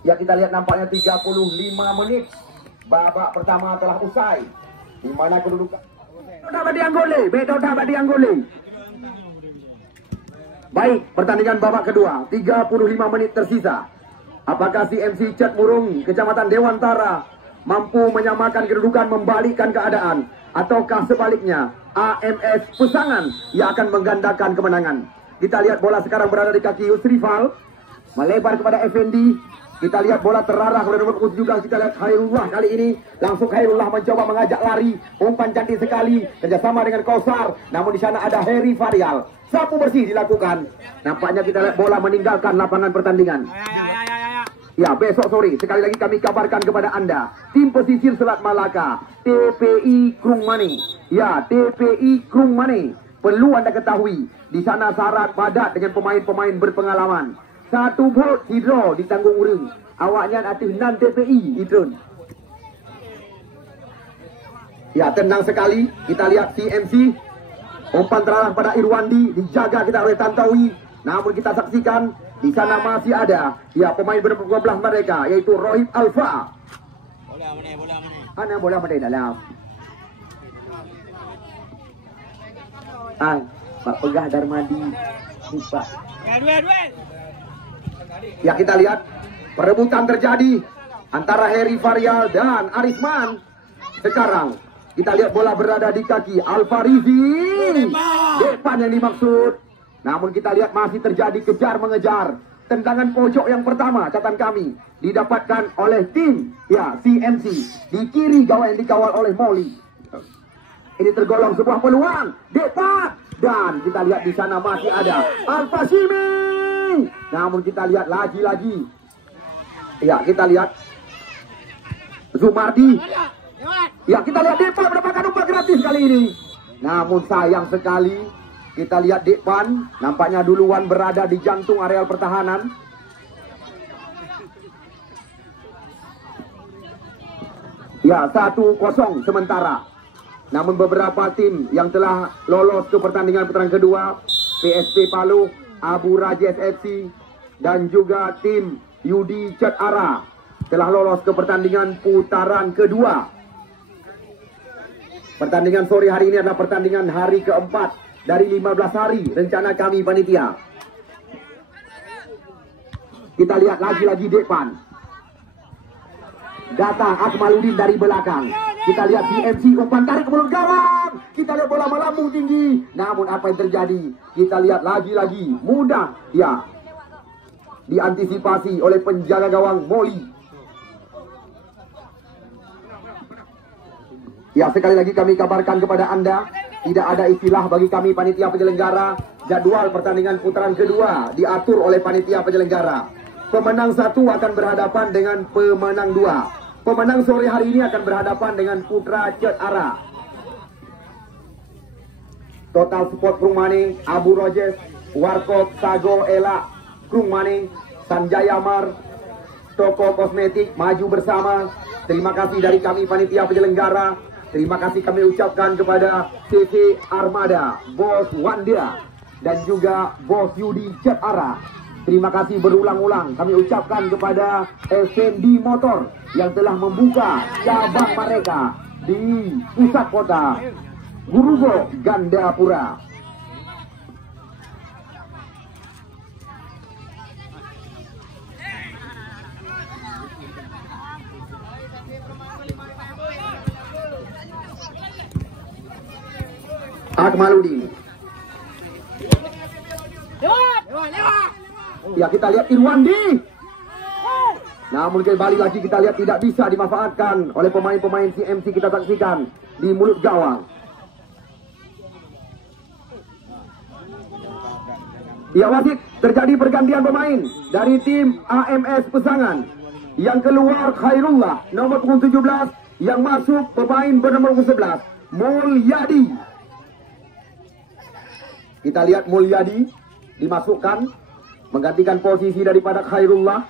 Ya, kita lihat nampaknya 35 menit babak pertama telah usai. Di mana kedudukan? Dapat dianggole, bedo dapat dianggole. Baik, pertandingan babak kedua, 35 menit tersisa. Apakah CMC Cet Murung, Kecamatan Dewantara, mampu menyamakan kedudukan, membalikkan keadaan, ataukah sebaliknya AMS Pesangan yang akan menggandakan kemenangan? Kita lihat bola sekarang berada di kaki Yusrifal, melebar kepada Effendi. Kita lihat bola terarah kepada nomor 17. Kita lihat Khairullah kali ini. Langsung Khairullah mencoba mengajak lari. Umpan cantik sekali. Kerjasama dengan Kausar. Namun di sana ada Heri Varial. Sapu bersih dilakukan. Nampaknya kita lihat bola meninggalkan lapangan pertandingan. Ya, besok sore sekali lagi kami kabarkan kepada Anda. Tim pesisir Selat Malaka, TPI Krung Mani. Ya, TPI Krung Mani. Perlu Anda ketahui, di sana syarat padat dengan pemain-pemain berpengalaman. Satu bot hidro di Tanggung Urang. Awaknya atau nan TPI hidron. Ya, tenang sekali. Kita lihat CMC. Umpan terarah pada Irwandi. Dijaga kita oleh Tantowi. Namun kita saksikan di sana masih ada ya pemain bernomor 12 mereka, yaitu Rohib Alfa. Bola mana dalam. Pak Pegah Darmadi. Lupa. Ya, kita lihat perebutan terjadi antara Heri Varial dan Arisman. Sekarang kita lihat bola berada di kaki Alfarizi. Depan yang dimaksud. Namun kita lihat masih terjadi kejar mengejar. Tendangan pojok yang pertama catatan kami didapatkan oleh tim ya CMC di kiri gawang yang dikawal oleh Molly. Ini tergolong sebuah peluang. Depan dan kita lihat di sana masih ada Alfasimi. Namun kita lihat lagi-lagi. Ya, kita lihat Zumardi. Ya, kita lihat Depan mendapatkan umpan gratis kali ini. Namun sayang sekali. Kita lihat Depan nampaknya duluan berada di jantung areal pertahanan. Ya, 1-0 sementara. Namun beberapa tim yang telah lolos ke pertandingan putaran kedua, PSP Palu, Abu Rajes FC, dan juga tim Yudi Cet Ara telah lolos ke pertandingan putaran kedua. Pertandingan sore hari ini adalah pertandingan hari keempat dari 15 hari rencana kami panitia. Kita lihat lagi-lagi Depan. Datang Akmaludin dari belakang. Kita lihat CMC umpan tarik ke mulut gawang. Kita lihat bola melambung tinggi. Namun apa yang terjadi? Kita lihat lagi-lagi mudah ya diantisipasi oleh penjaga gawang Molly. Ya, sekali lagi kami kabarkan kepada Anda, tidak ada istilah bagi kami panitia penyelenggara. Jadwal pertandingan putaran kedua diatur oleh panitia penyelenggara. Pemenang 1 akan berhadapan dengan pemenang 2. Pemenang sore hari ini akan berhadapan dengan Putra Cet Ara. Total Support Krung Mani, Abu Rojes, Warkop, Sago, Ela, Krung Mani, Sanjaya Mar, Toko Kosmetik, Maju Bersama. Terima kasih dari kami panitia penyelenggara. Terima kasih kami ucapkan kepada CV Armada, Bos Wanda, dan juga Bos Yudi Cet Ara. Terima kasih berulang-ulang kami ucapkan kepada SND Motor yang telah membuka cabang mereka di pusat kota Gurugo, Gandapura. Akmaludin. Ya, kita lihat Irwandi. Namun kembali lagi kita lihat tidak bisa dimanfaatkan oleh pemain-pemain CMC. Kita saksikan di mulut gawang. Ya, wasit, terjadi pergantian pemain dari tim AMS Pesangan. Yang keluar Khairullah nomor 17, yang masuk pemain bernomor 11 Mulyadi. Kita lihat Mulyadi dimasukkan menggantikan posisi daripada Khairullah.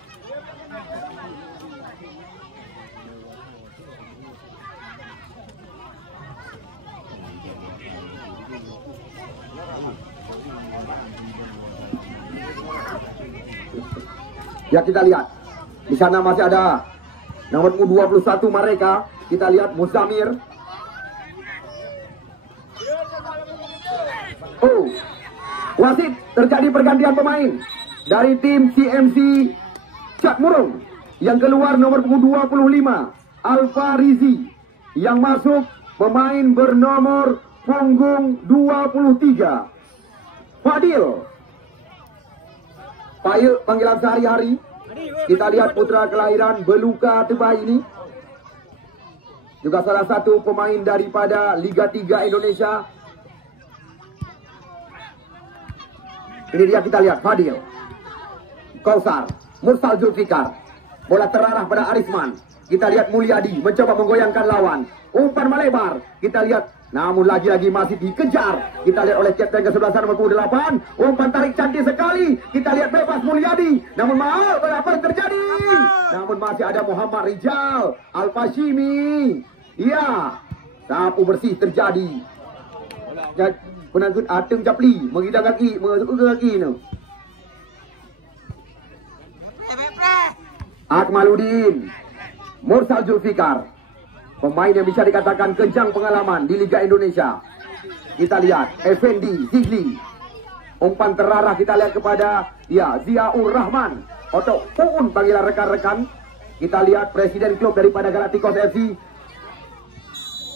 Ya, kita lihat di sana masih ada nomor 21 mereka. Kita lihat Musamir. Oh, wasit, terjadi pergantian pemain dari tim CMC Cak Murung. Yang keluar nomor punggung 25 Alfa Rizi. Yang masuk pemain bernomor punggung 23 Fadil. Payuk panggilan sehari-hari. Kita lihat putra kelahiran Beluka Tebah ini juga salah satu pemain daripada Liga 3 Indonesia. Ini dia, kita lihat Fadil, Kausar, Mursal Zulfikar. Bola terarah pada Arisman. Kita lihat Mulyadi mencoba menggoyangkan lawan. Umpan melebar. Kita lihat, namun lagi-lagi masih dikejar. Kita lihat oleh kapten ke-11 nomor 28. Umpan tarik cantik sekali. Kita lihat bebas Mulyadi. Namun maaf, apa yang terjadi? Namun masih ada Muhammad Rijal, Al-Fashimi. Ya, sapu bersih terjadi. Penangkut Atem Capli menghidang kaki, masuk ke kaki ni. Akmaluddin, Mursal Zulfikar, pemain yang bisa dikatakan kencang pengalaman di Liga Indonesia. Kita lihat Effendi Zigli. Umpan terarah kita lihat kepada Ziaur Rahman atau Uun panggilan rekan-rekan. Kita lihat presiden klub daripada Galacticos FC.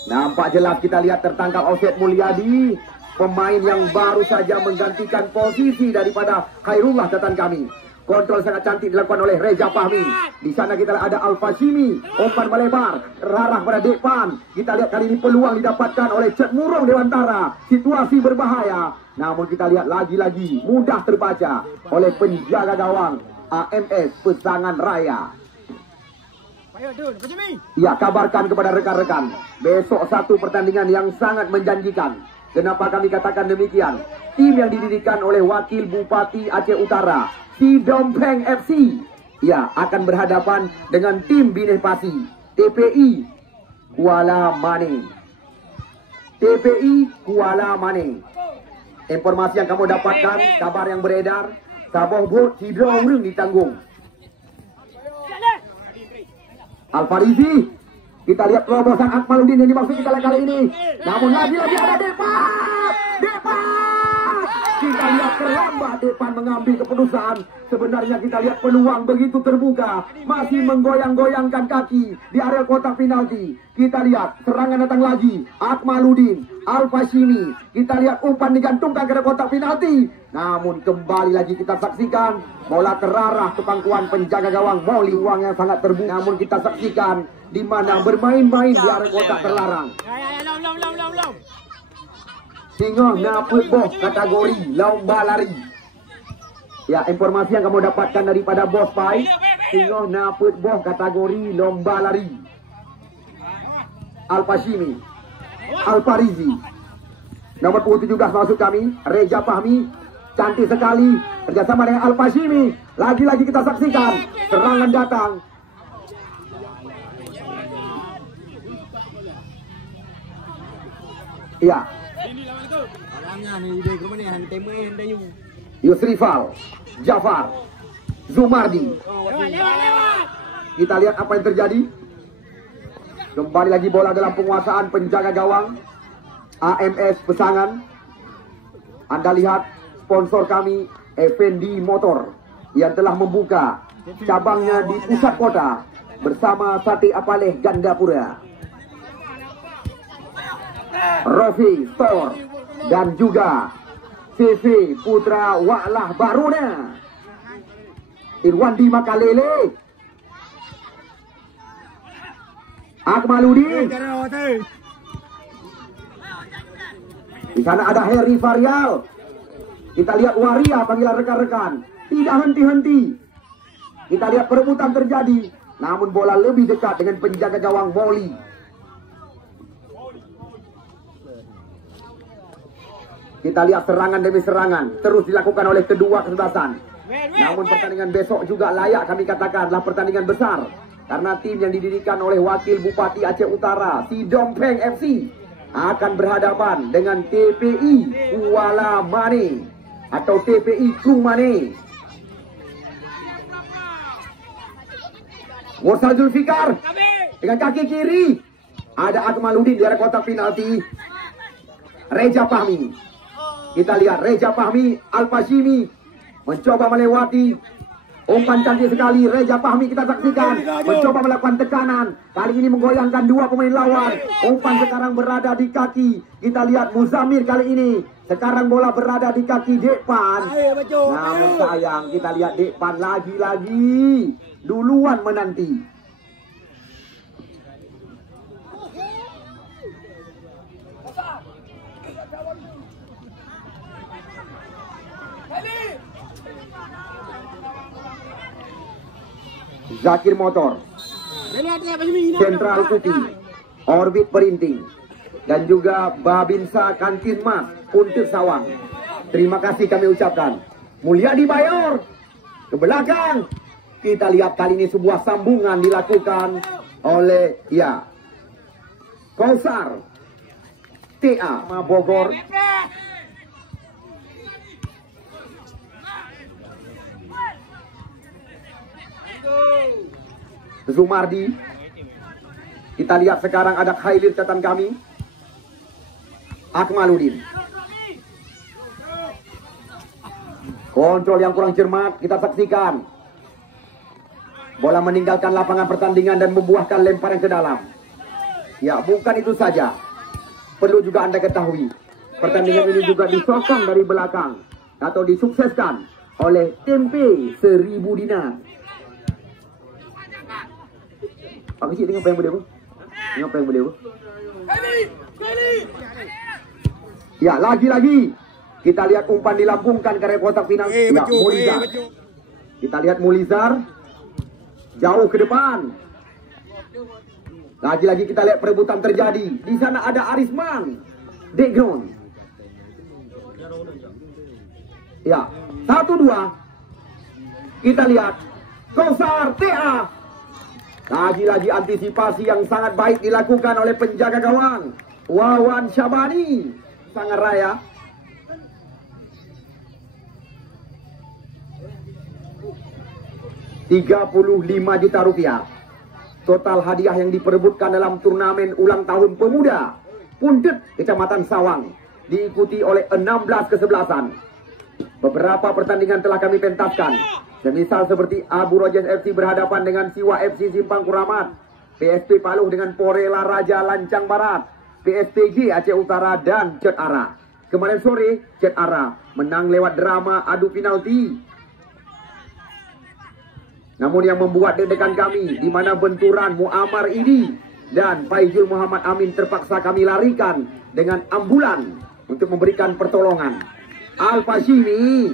Nampak jelas, kita lihat tertangkap offside Mulyadi, pemain yang baru saja menggantikan posisi daripada Khairullah catatan kami. Kontrol sangat cantik dilakukan oleh Reza Fahmi. Di sana kita lihat ada Al-Fashimi. Umpan melebar, terarah pada depan. Kita lihat kali ini peluang didapatkan oleh Cak Murung Dewantara. Situasi berbahaya. Namun kita lihat lagi-lagi mudah terbaca oleh penjaga gawang AMS Pesangan Raya. Ya, kabarkan kepada rekan-rekan, besok satu pertandingan yang sangat menjanjikan. Kenapa kami katakan demikian? Tim yang didirikan oleh Wakil Bupati Aceh Utara, Si Dompeng FC, ya, akan berhadapan dengan tim Bineh Pasi, TPI Kuala Mane. TPI Kuala Mane. Informasi yang kamu dapatkan, kabar yang beredar, Sabah Bot Hidro Urung ditanggung. Al-Farizi, kita lihat terobosan Akmaluddin yang dimaksud kita kali ini. Namun lagi-lagi ada Depan. Kita lihat terlambat Depan mengambil keputusan. Sebenarnya kita lihat peluang begitu terbuka, masih menggoyang-goyangkan kaki di area kotak penalti. Kita lihat serangan datang lagi, Akmaluddin, Al-Fashimi. Kita lihat umpan digantungkan ke kotak penalti. Namun kembali lagi kita saksikan bola terarah ke pangkuan penjaga gawang Mauli. Uang yang sangat terbuka. Namun kita saksikan di mana bermain-main di area kotak terlarang. Singoh naput boh kategori lomba lari. Ya, informasi yang kamu dapatkan daripada Bos Pai, Singoh naput boh kategori lomba lari. Al-Fashimi, Al-Farizi, nomor 17 masuk kami, Reza Fahmi, cantik sekali kerjasama dengan Al-Fashimi. Lagi-lagi kita saksikan serangan datang. Ya, Yusrifal, Jafar, Zumardi. Kita lihat apa yang terjadi. Kembali lagi bola dalam penguasaan penjaga gawang AMS Pesangan. Anda lihat sponsor kami Effendi Motor yang telah membuka cabangnya di pusat kota bersama Sate Apaleh Gandapura, Rofi Store, dan juga CV Putra Wa'lah Baruna, Irwandi Makalele, Akmaluddin. Di sana ada Heri Varial. Kita lihat Waria panggilan rekan-rekan, tidak henti-henti. Kita lihat perebutan terjadi, namun bola lebih dekat dengan penjaga gawang Moli. Kita lihat serangan demi serangan terus dilakukan oleh kedua kesebelasan. Namun pertandingan besok juga layak kami katakan adalah pertandingan besar, karena tim yang didirikan oleh Wakil Bupati Aceh Utara, Si Dompeng FC, akan berhadapan dengan TPI Kuala Mane atau TPI Kung Mane. Mursal Zulfikar dengan kaki kiri, ada Akmaluddin di area kotak penalti. Reza Fahmi, Kita lihat Reja Fahmi, Al-Fashimi mencoba melewati. Umpan cantik sekali Reja Fahmi, kita saksikan mencoba melakukan tekanan. Kali ini menggoyangkan dua pemain lawan. Umpan sekarang berada di kaki. Kita lihat Muzamir kali ini. Sekarang bola berada di kaki Dekpan. Namun sayang, kita lihat Dekpan lagi-lagi duluan menanti. Zakir Motor, Sentral Kuki, Orbit Perinting, dan juga Babinsa Kantin Mas untuk Sawang. Terima kasih kami ucapkan. Mulyadi Bayor ke belakang. Kita lihat kali ini sebuah sambungan dilakukan oleh Kausar TA Bogor. Zumardi. Kita lihat sekarang ada highlight catatan kami. Akmaludin. Kontrol yang kurang cermat kita saksikan. Bola meninggalkan lapangan pertandingan dan membuahkan lemparan ke dalam. Ya, bukan itu saja. Perlu juga Anda ketahui, pertandingan ini juga disokong dari belakang atau disukseskan oleh Tempe 1000 dinar. Pak kecil tengok apa yang boleh apa? Tengok apa yang boleh apa? Ya, lagi-lagi kita lihat umpan dilambungkan ke area kotak final. Ya, Mulizar. Kita lihat Mulizar jauh ke depan. Lagi-lagi kita lihat perebutan terjadi. Di sana ada Arisman Degron. Ya, 1-2. Kita lihat Kausar TA. Lagi-lagi antisipasi yang sangat baik dilakukan oleh penjaga gawang Wawan Syabani Sangaraya. Rp35 juta total hadiah yang diperebutkan dalam turnamen ulang tahun pemuda Pundet Kecamatan Sawang, diikuti oleh 16 kesebelasan. Beberapa pertandingan telah kami pentaskan, semisal seperti Abu Rojes FC berhadapan dengan Siwa FC Simpang Kuramat, PSP Paluh dengan Porela Raja Lancang Barat, PSPG Aceh Utara, dan Cet Ara. Kemarin sore Cet Ara menang lewat drama adu penalti. Namun yang membuat deg-degan kami, di mana benturan Muammar Idi dan Faizul Muhammad Amin terpaksa kami larikan dengan ambulan untuk memberikan pertolongan. Al-Fashimi,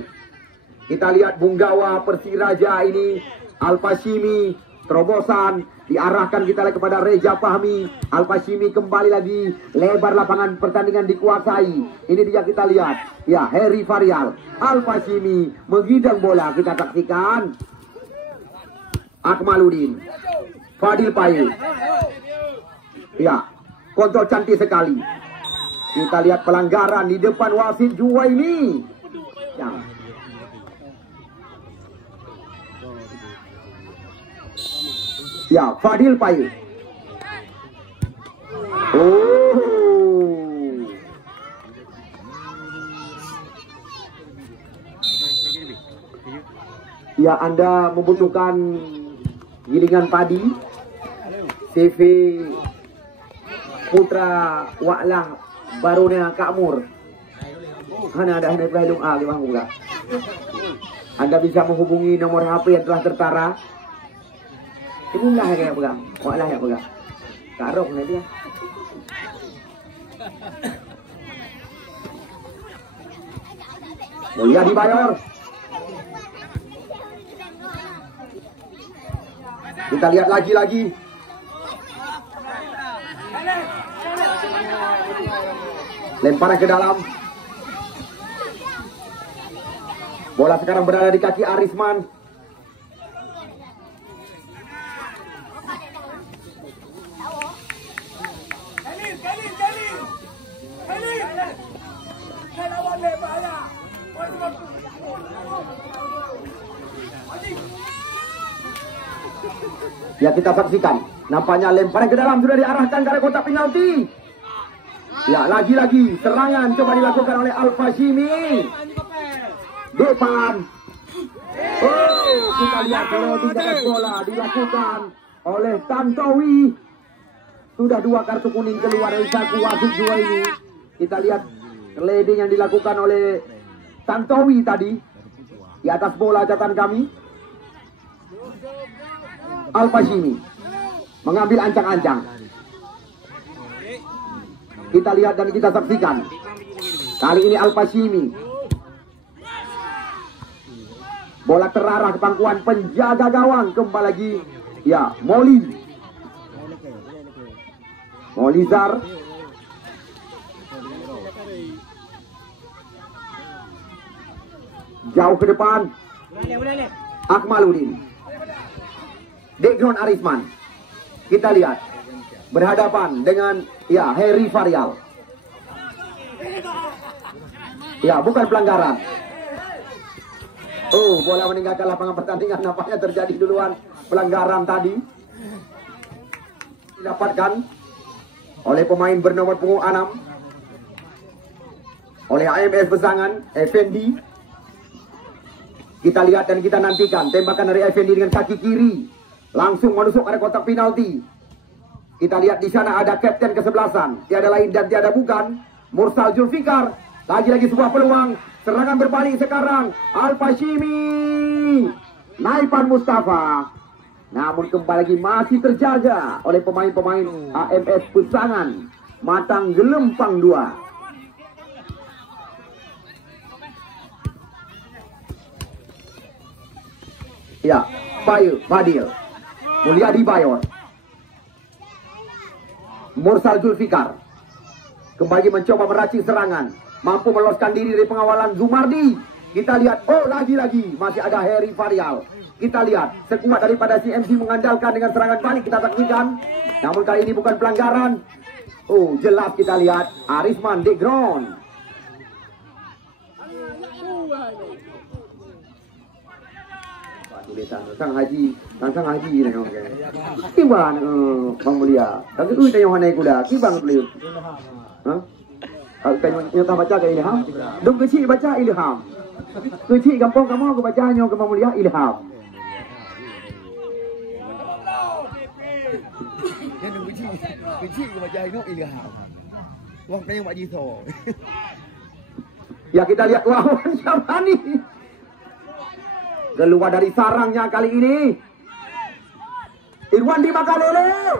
kita lihat Bunggawa Persiraja ini, Al-Fashimi terobosan diarahkan kita kepada Reja Fahmi. Al-Fashimi kembali lagi, lebar lapangan pertandingan dikuasai. Ini dia kita lihat, ya, Heri Varial. Al-Fashimi menghidang bola, kita saksikan. Akmaludin, Fadil Payu. Ya, kontrol cantik sekali. Kita lihat pelanggaran di depan wasit Juwaini. Ya, Fadil Payu. Oh. Ya, Anda membutuhkan gilingan padi, CV Putra Wa'lah Barunia Kakmur. Mana ada Hanif Lailung A di bangku enggak? Anda bisa menghubungi nomor HP yang telah tertara. Ibu lah yang pegang, Wa'lah yang pegang. Karok nanti ya. Mulia dibayar. Kita lihat lagi-lagi. Lemparan ke dalam. Bola sekarang berada di kaki Arisman. Ya, kita saksikan. Nampaknya lemparan ke dalam sudah diarahkan ke arah kotak penalti. Ya, lagi-lagi serangan coba dilakukan oleh Al-Fashimi. Depan. Oh, kita lihat kalau tindakan bola dilakukan oleh Tantowi. Sudah 2 kartu kuning keluar dari saku wasit 2 ini. Kita lihat sliding yang dilakukan oleh Tantowi tadi di atas bola catatan kami. Al-Fashimi mengambil ancang-ancang. Kita lihat dan kita saksikan. Kali ini Al-Fashimi. Bola terarah ke pangkuan penjaga gawang. Kembali lagi. Ya, Molizar. Jauh ke depan. Akmaluddin. Dekron Arisman. Kita lihat. Berhadapan dengan Harry Varial. Ya, bukan pelanggaran. Oh, bola meninggalkan lapangan pertandingan. Nampaknya terjadi duluan pelanggaran tadi. Didapatkan oleh pemain bernomor punggung 6. Oleh AMS Besangan, Effendi. Kita lihat dan kita nantikan tembakan dari Effendi dengan kaki kiri. Langsung menusuk area kotak penalti. Kita lihat di sana ada kapten kesebelasan. Tiada lain dan tiada bukan Mursal Zulfikar. Lagi-lagi sebuah peluang. Serangan berbalik sekarang. Al-Fashimi. Naifan Mustafa. Namun kembali lagi masih terjaga oleh pemain-pemain AMS Besangan. Matang Gelempang 2. Ya, Bayu Fadil. Mulyadi Bayor. Mursal Zulfikar kembali mencoba meracik serangan, mampu meloloskan diri dari pengawalan Zumardi. Kita lihat, oh lagi-lagi masih ada Harry Varial. Kita lihat sekuat daripada CMC mengandalkan dengan serangan balik kita saksikan. Namun kali ini bukan pelanggaran. Oh jelas kita lihat Arisman Dekron. Sang Haji Kiban Bang Mulia. Tapi tu kita yang mana kuda? Kibang beliau. Hah? Kalau kita baca ke Ilham, dong kecil baca Ilham. Kecil gampang kamu aku bacanya ke Bang Mulia Ilham. Yang dong kecil aku baca itu Ilham. Wah kayak Mak Jito. Ya kita lihat lawan siapa nih? Keluar dari sarangnya kali ini Irwandi Makalele.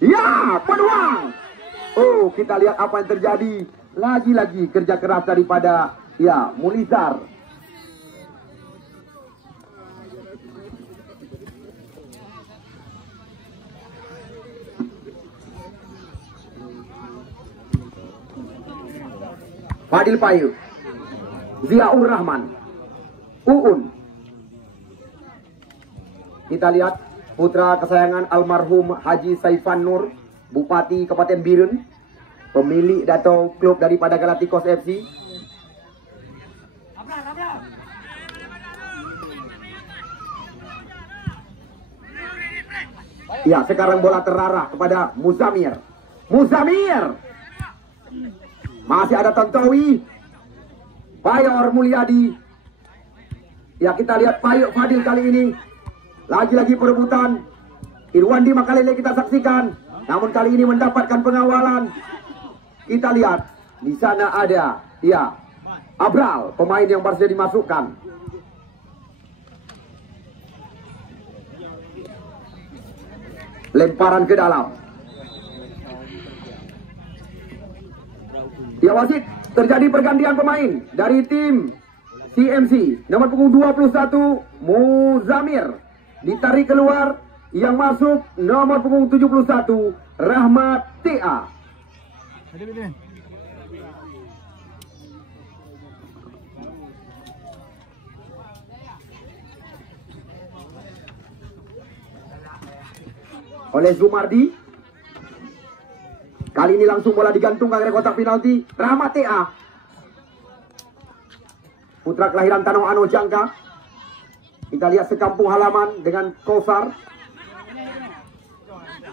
Ya, peluang. Oh, kita lihat apa yang terjadi. Lagi-lagi kerja keras daripada Mulizar. Fadil Payu, Ziaur Rahman, Uun. Kita lihat putra kesayangan almarhum Haji Saifan Nur, Bupati Kabupaten Birun, pemilik atau klub daripada Galacticos FC. Ya, sekarang bola terarah kepada Muzamir. Masih ada Tantowi, Bayor Mulyadi. Ya kita lihat Payu Fadil kali ini. Lagi-lagi perebutan. Irwandi Makalele kita saksikan. Namun kali ini mendapatkan pengawalan. Kita lihat di sana ada Abral, pemain yang baru saja dimasukkan. Lemparan ke dalam. Ya wasit, terjadi pergantian pemain dari tim CMC. Nomor punggung 21 Muzamir ditarik keluar. Yang masuk nomor punggung 71 Rahmat TA. Oleh Zumardi. Kali ini langsung bola digantungkan ke kotak penalti. Rahmat TA, putra kelahiran Tanah Ano Jangka. Kita lihat sekampung halaman dengan Kosar.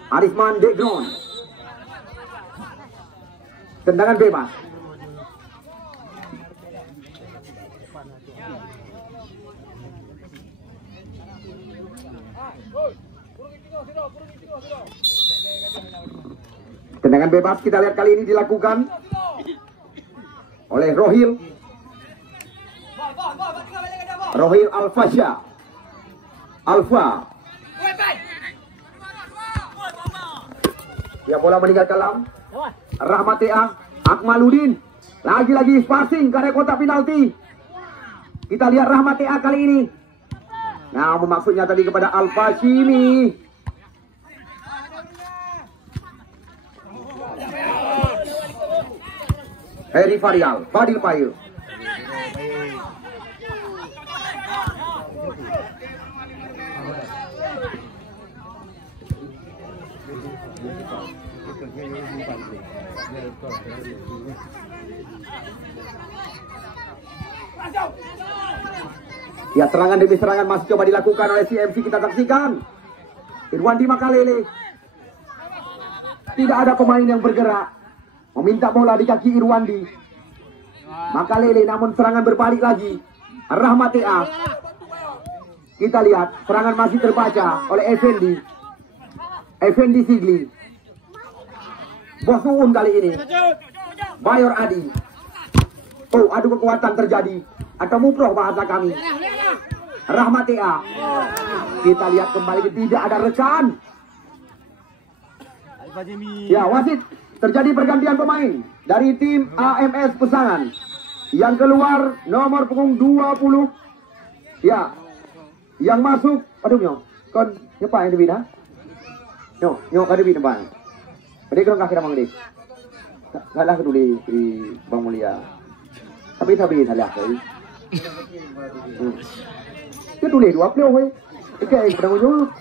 Arisman Degron. Tendangan bebas. Tendangan bebas kita lihat kali ini dilakukan oleh Rohil Alfasya. Alfa. Ya, bola meninggalkan lam. Rahmat Tea, Akmaludin. Lagi-lagi passing ke area kotak penalti. Kita lihat Rahmat Tea kali ini. Nah, maksudnya tadi kepada Al-Fashimi. Heri Farial, Fadil Payu. Ya, serangan demi serangan masih coba dilakukan oleh CMC. Kita saksikan Irwandi Makalele. Tidak ada pemain yang bergerak, meminta bola di kaki Irwandi Makalele, namun serangan berbalik lagi. Rahmat Tea. Kita lihat serangan masih terbaca oleh Effendi Sigli. Bos Uun kali ini Bayor Adi. Oh, adu kekuatan terjadi, atau muproh bahasa kami. Rahmat Tea. Kita lihat kembali tidak ada rekan. Ya, wasit, terjadi pergantian pemain dari tim AMS Pesangan. Yang keluar nomor punggung 20. Ya, yang masuk, aduh nyok, kon nyepa yang dibina. Nyok ada bina bang. Jadi kalau kaki ramang deh, kalah keduli di Bang Mulia. Tapi salah kali. Keduli dua puluh weh. Oke, pada muncul.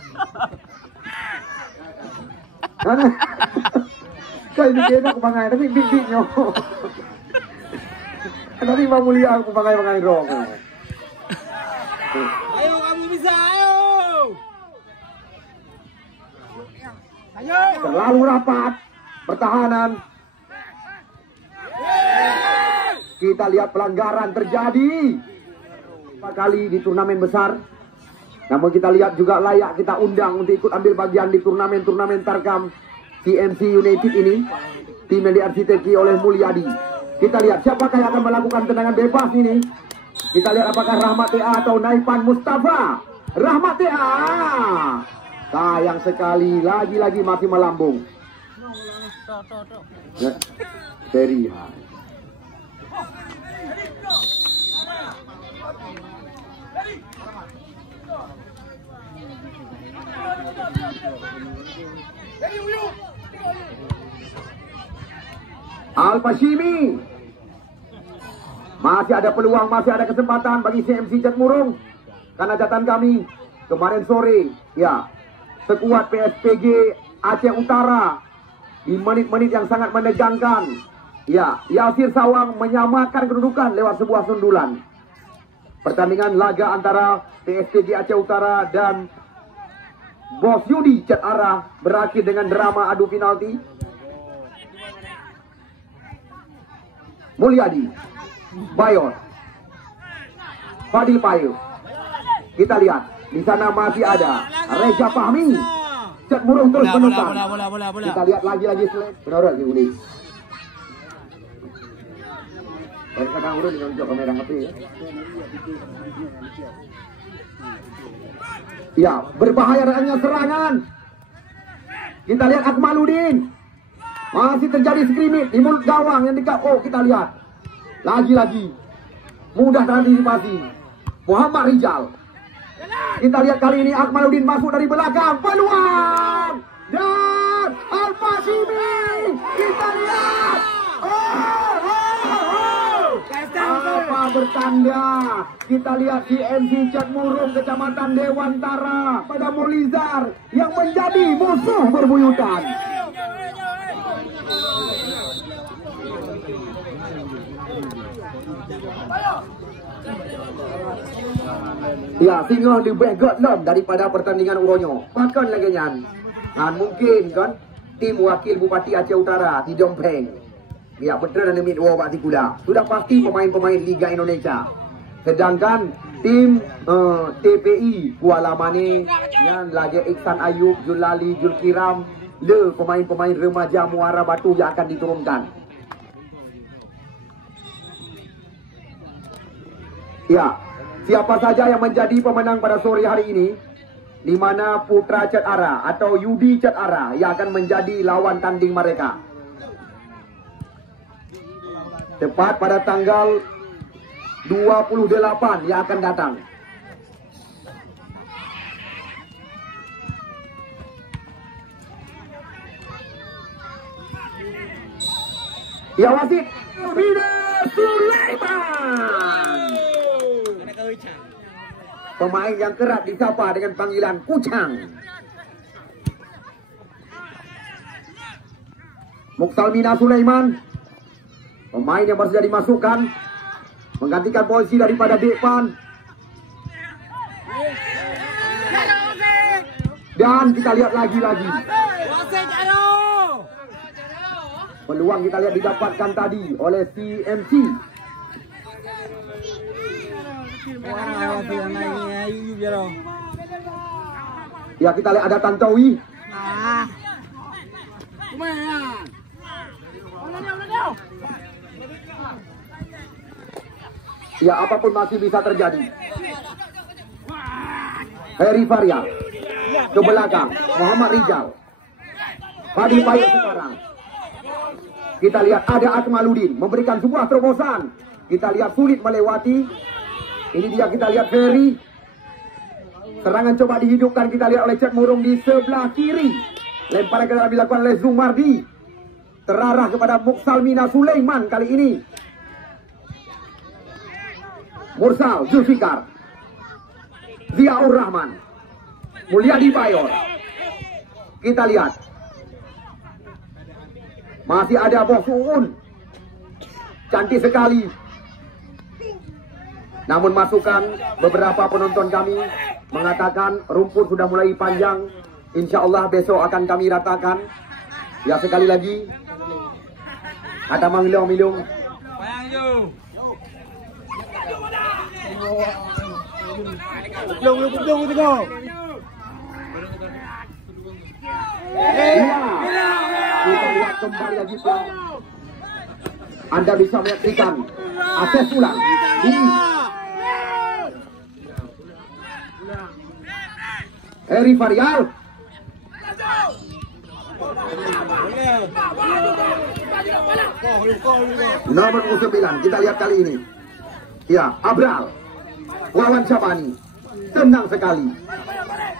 Mana? Kayak ini kena aku pangai, tapi big nyok. Tapi Bang Mulia aku pangai rong. Ayo kamu bisa, ayo. Terlalu rapat pertahanan. Kita lihat pelanggaran terjadi kali di turnamen besar. Namun kita lihat juga layak kita undang untuk ikut ambil bagian di turnamen Tarkam CMC United ini. Tim yang diarsiteki oleh Mulyadi. Kita lihat siapakah yang akan melakukan tendangan bebas ini. Kita lihat apakah Rahmat Tea atau Naifan Mustafa. Rahmat Tea. Sayang sekali, lagi-lagi masih melambung. Very high. Al-Fashimi. Masih ada peluang, masih ada kesempatan bagi CMC Jatmurung. Karena catatan kami kemarin sore, ya, sekuat PSPG Aceh Utara di menit-menit yang sangat menegangkan. Ya, Yasir Sawang menyamakan kedudukan lewat sebuah sundulan. Pertandingan laga antara PSPG Aceh Utara dan Bos Yudi Cat Arah berakhir dengan drama adu penalti. Mulyadi, Bayor, Fadil Payu. Kita lihat di sana masih ada Reza Fahmi. Jatmurung terus menekan. Kita lihat lagi-lagi selek. Benar lagi Uli. Dan kadang urut dengan jok kamera HP ya. Ya, berbahaya adanya serangan. Kita lihat Akmaludin. Masih terjadi skrimit di mulut gawang yang dekat. Oh, kita lihat. Lagi-lagi. Mudah terantisipasi. Muhammad Rizal. Kita lihat kali ini Akmaludin masuk dari belakang. Peluang. Dan Al-Fashimi. Kita lihat. Apa bertanda. Kita lihat di MC Jatmurung Kecamatan Dewantara pada Mulizar yang menjadi musuh berbuyutan. Ya, singa lebih godlom daripada pertandingan uronyo. Makan lagi nyan. Mungkin kan tim wakil Bupati Aceh Utara di Dompeng. Ya, betul dan demi dua bakti kuda. Sudah pasti pemain-pemain Liga Indonesia. Sedangkan tim TPI Kuala Mane yang lagi Iksan Ayub, Julali, Julkiram, pemain-pemain remaja Muara Batu yang akan diturunkan. Ya, siapa saja yang menjadi pemenang pada sore hari ini, di mana Putra Cat Ara atau Yudi Cat Ara yang akan menjadi lawan tanding mereka. Tepat pada tanggal 28 yang akan datang. Ya, wasit Bina Sulaiman. Pemain yang kerap disapa dengan panggilan Kucang. Muksalmina Sulaiman, pemain yang baru saja dimasukkan, menggantikan posisi daripada Depan. Dan kita lihat lagi-lagi peluang kita lihat didapatkan tadi oleh CMC. Ya, kita lihat ada Tantowi. Ya, apapun masih bisa terjadi. Heri Faria ke belakang, Muhammad Rizal. Fadil Payet sekarang. Kita lihat ada Akmaludin memberikan sebuah terobosan. Kita lihat sulit melewati. Ini dia, kita lihat Ferry. Serangan coba dihidupkan, kita lihat oleh Cek Murung di sebelah kiri. Lemparan kedua dilakukan oleh Zumardi. Terarah kepada Muksalmina Sulaiman kali ini. Mursal Zulfikar, Ziaur Rahman, Mulyadi Bayor. Kita lihat masih ada Bos Uun, cantik sekali. Namun masukan beberapa penonton kami mengatakan rumput sudah mulai panjang. Insya Allah besok akan kami ratakan. Ya, sekali lagi ada Manglong-Milung. Kita lihat kembali lagi Pak. Anda bisa menyaksikan akses ulang. Heri Farial. Nomor 9 kita lihat kali ini. Ya, Abral, Wawan Syabani, tenang sekali.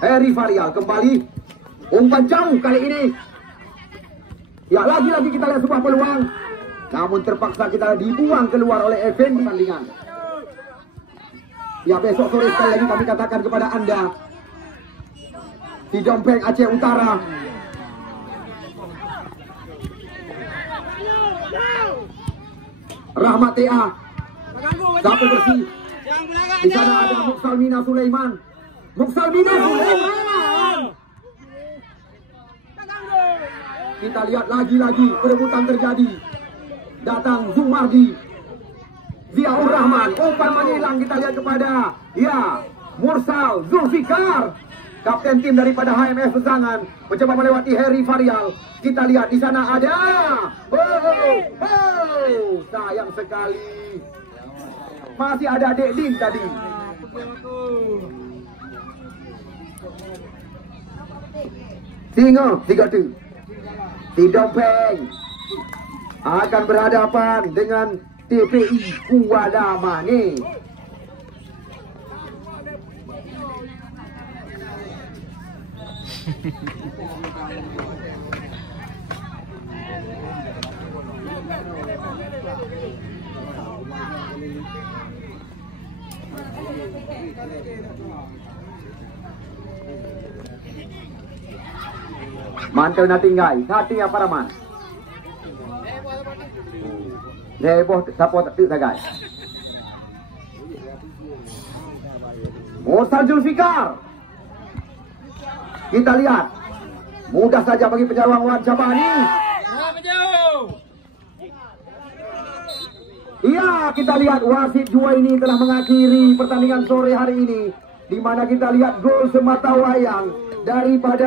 Heri Farial kembali, umpan jauh kali ini. Ya, lagi-lagi kita lihat sebuah peluang, namun terpaksa kita dibuang keluar oleh event pertandingan. Ya, besok sore sekali lagi kami katakan kepada Anda, di Dompeng Aceh Utara, Rahmat TA, sapu bersih. Di sana ada Muksalmina Sulaiman. Muksalmina Sulaiman. Kita lihat lagi-lagi perebutan terjadi. Datang Zumardi, Ziaur Rahman, umpan menghilang. Kita lihat kepada Mursal Zulfikar, kapten tim daripada HMS Sesangan, mencoba melewati Heri Farial. Kita lihat di sana ada sayang sekali. Masih ada Dek Din tadi. Singa 3-2. Di Dompeng akan berhadapan dengan TPI Kuala Mane. Mantel na tingay, hati apa raman? Heboh sapot tu sagai. Musa Zulfikar. Kita lihat. Mudah saja bagi penyerang Wan Syabani. Iya, kita lihat wasit dua ini telah mengakhiri pertandingan sore hari ini, di mana kita lihat gol semata wayang daripada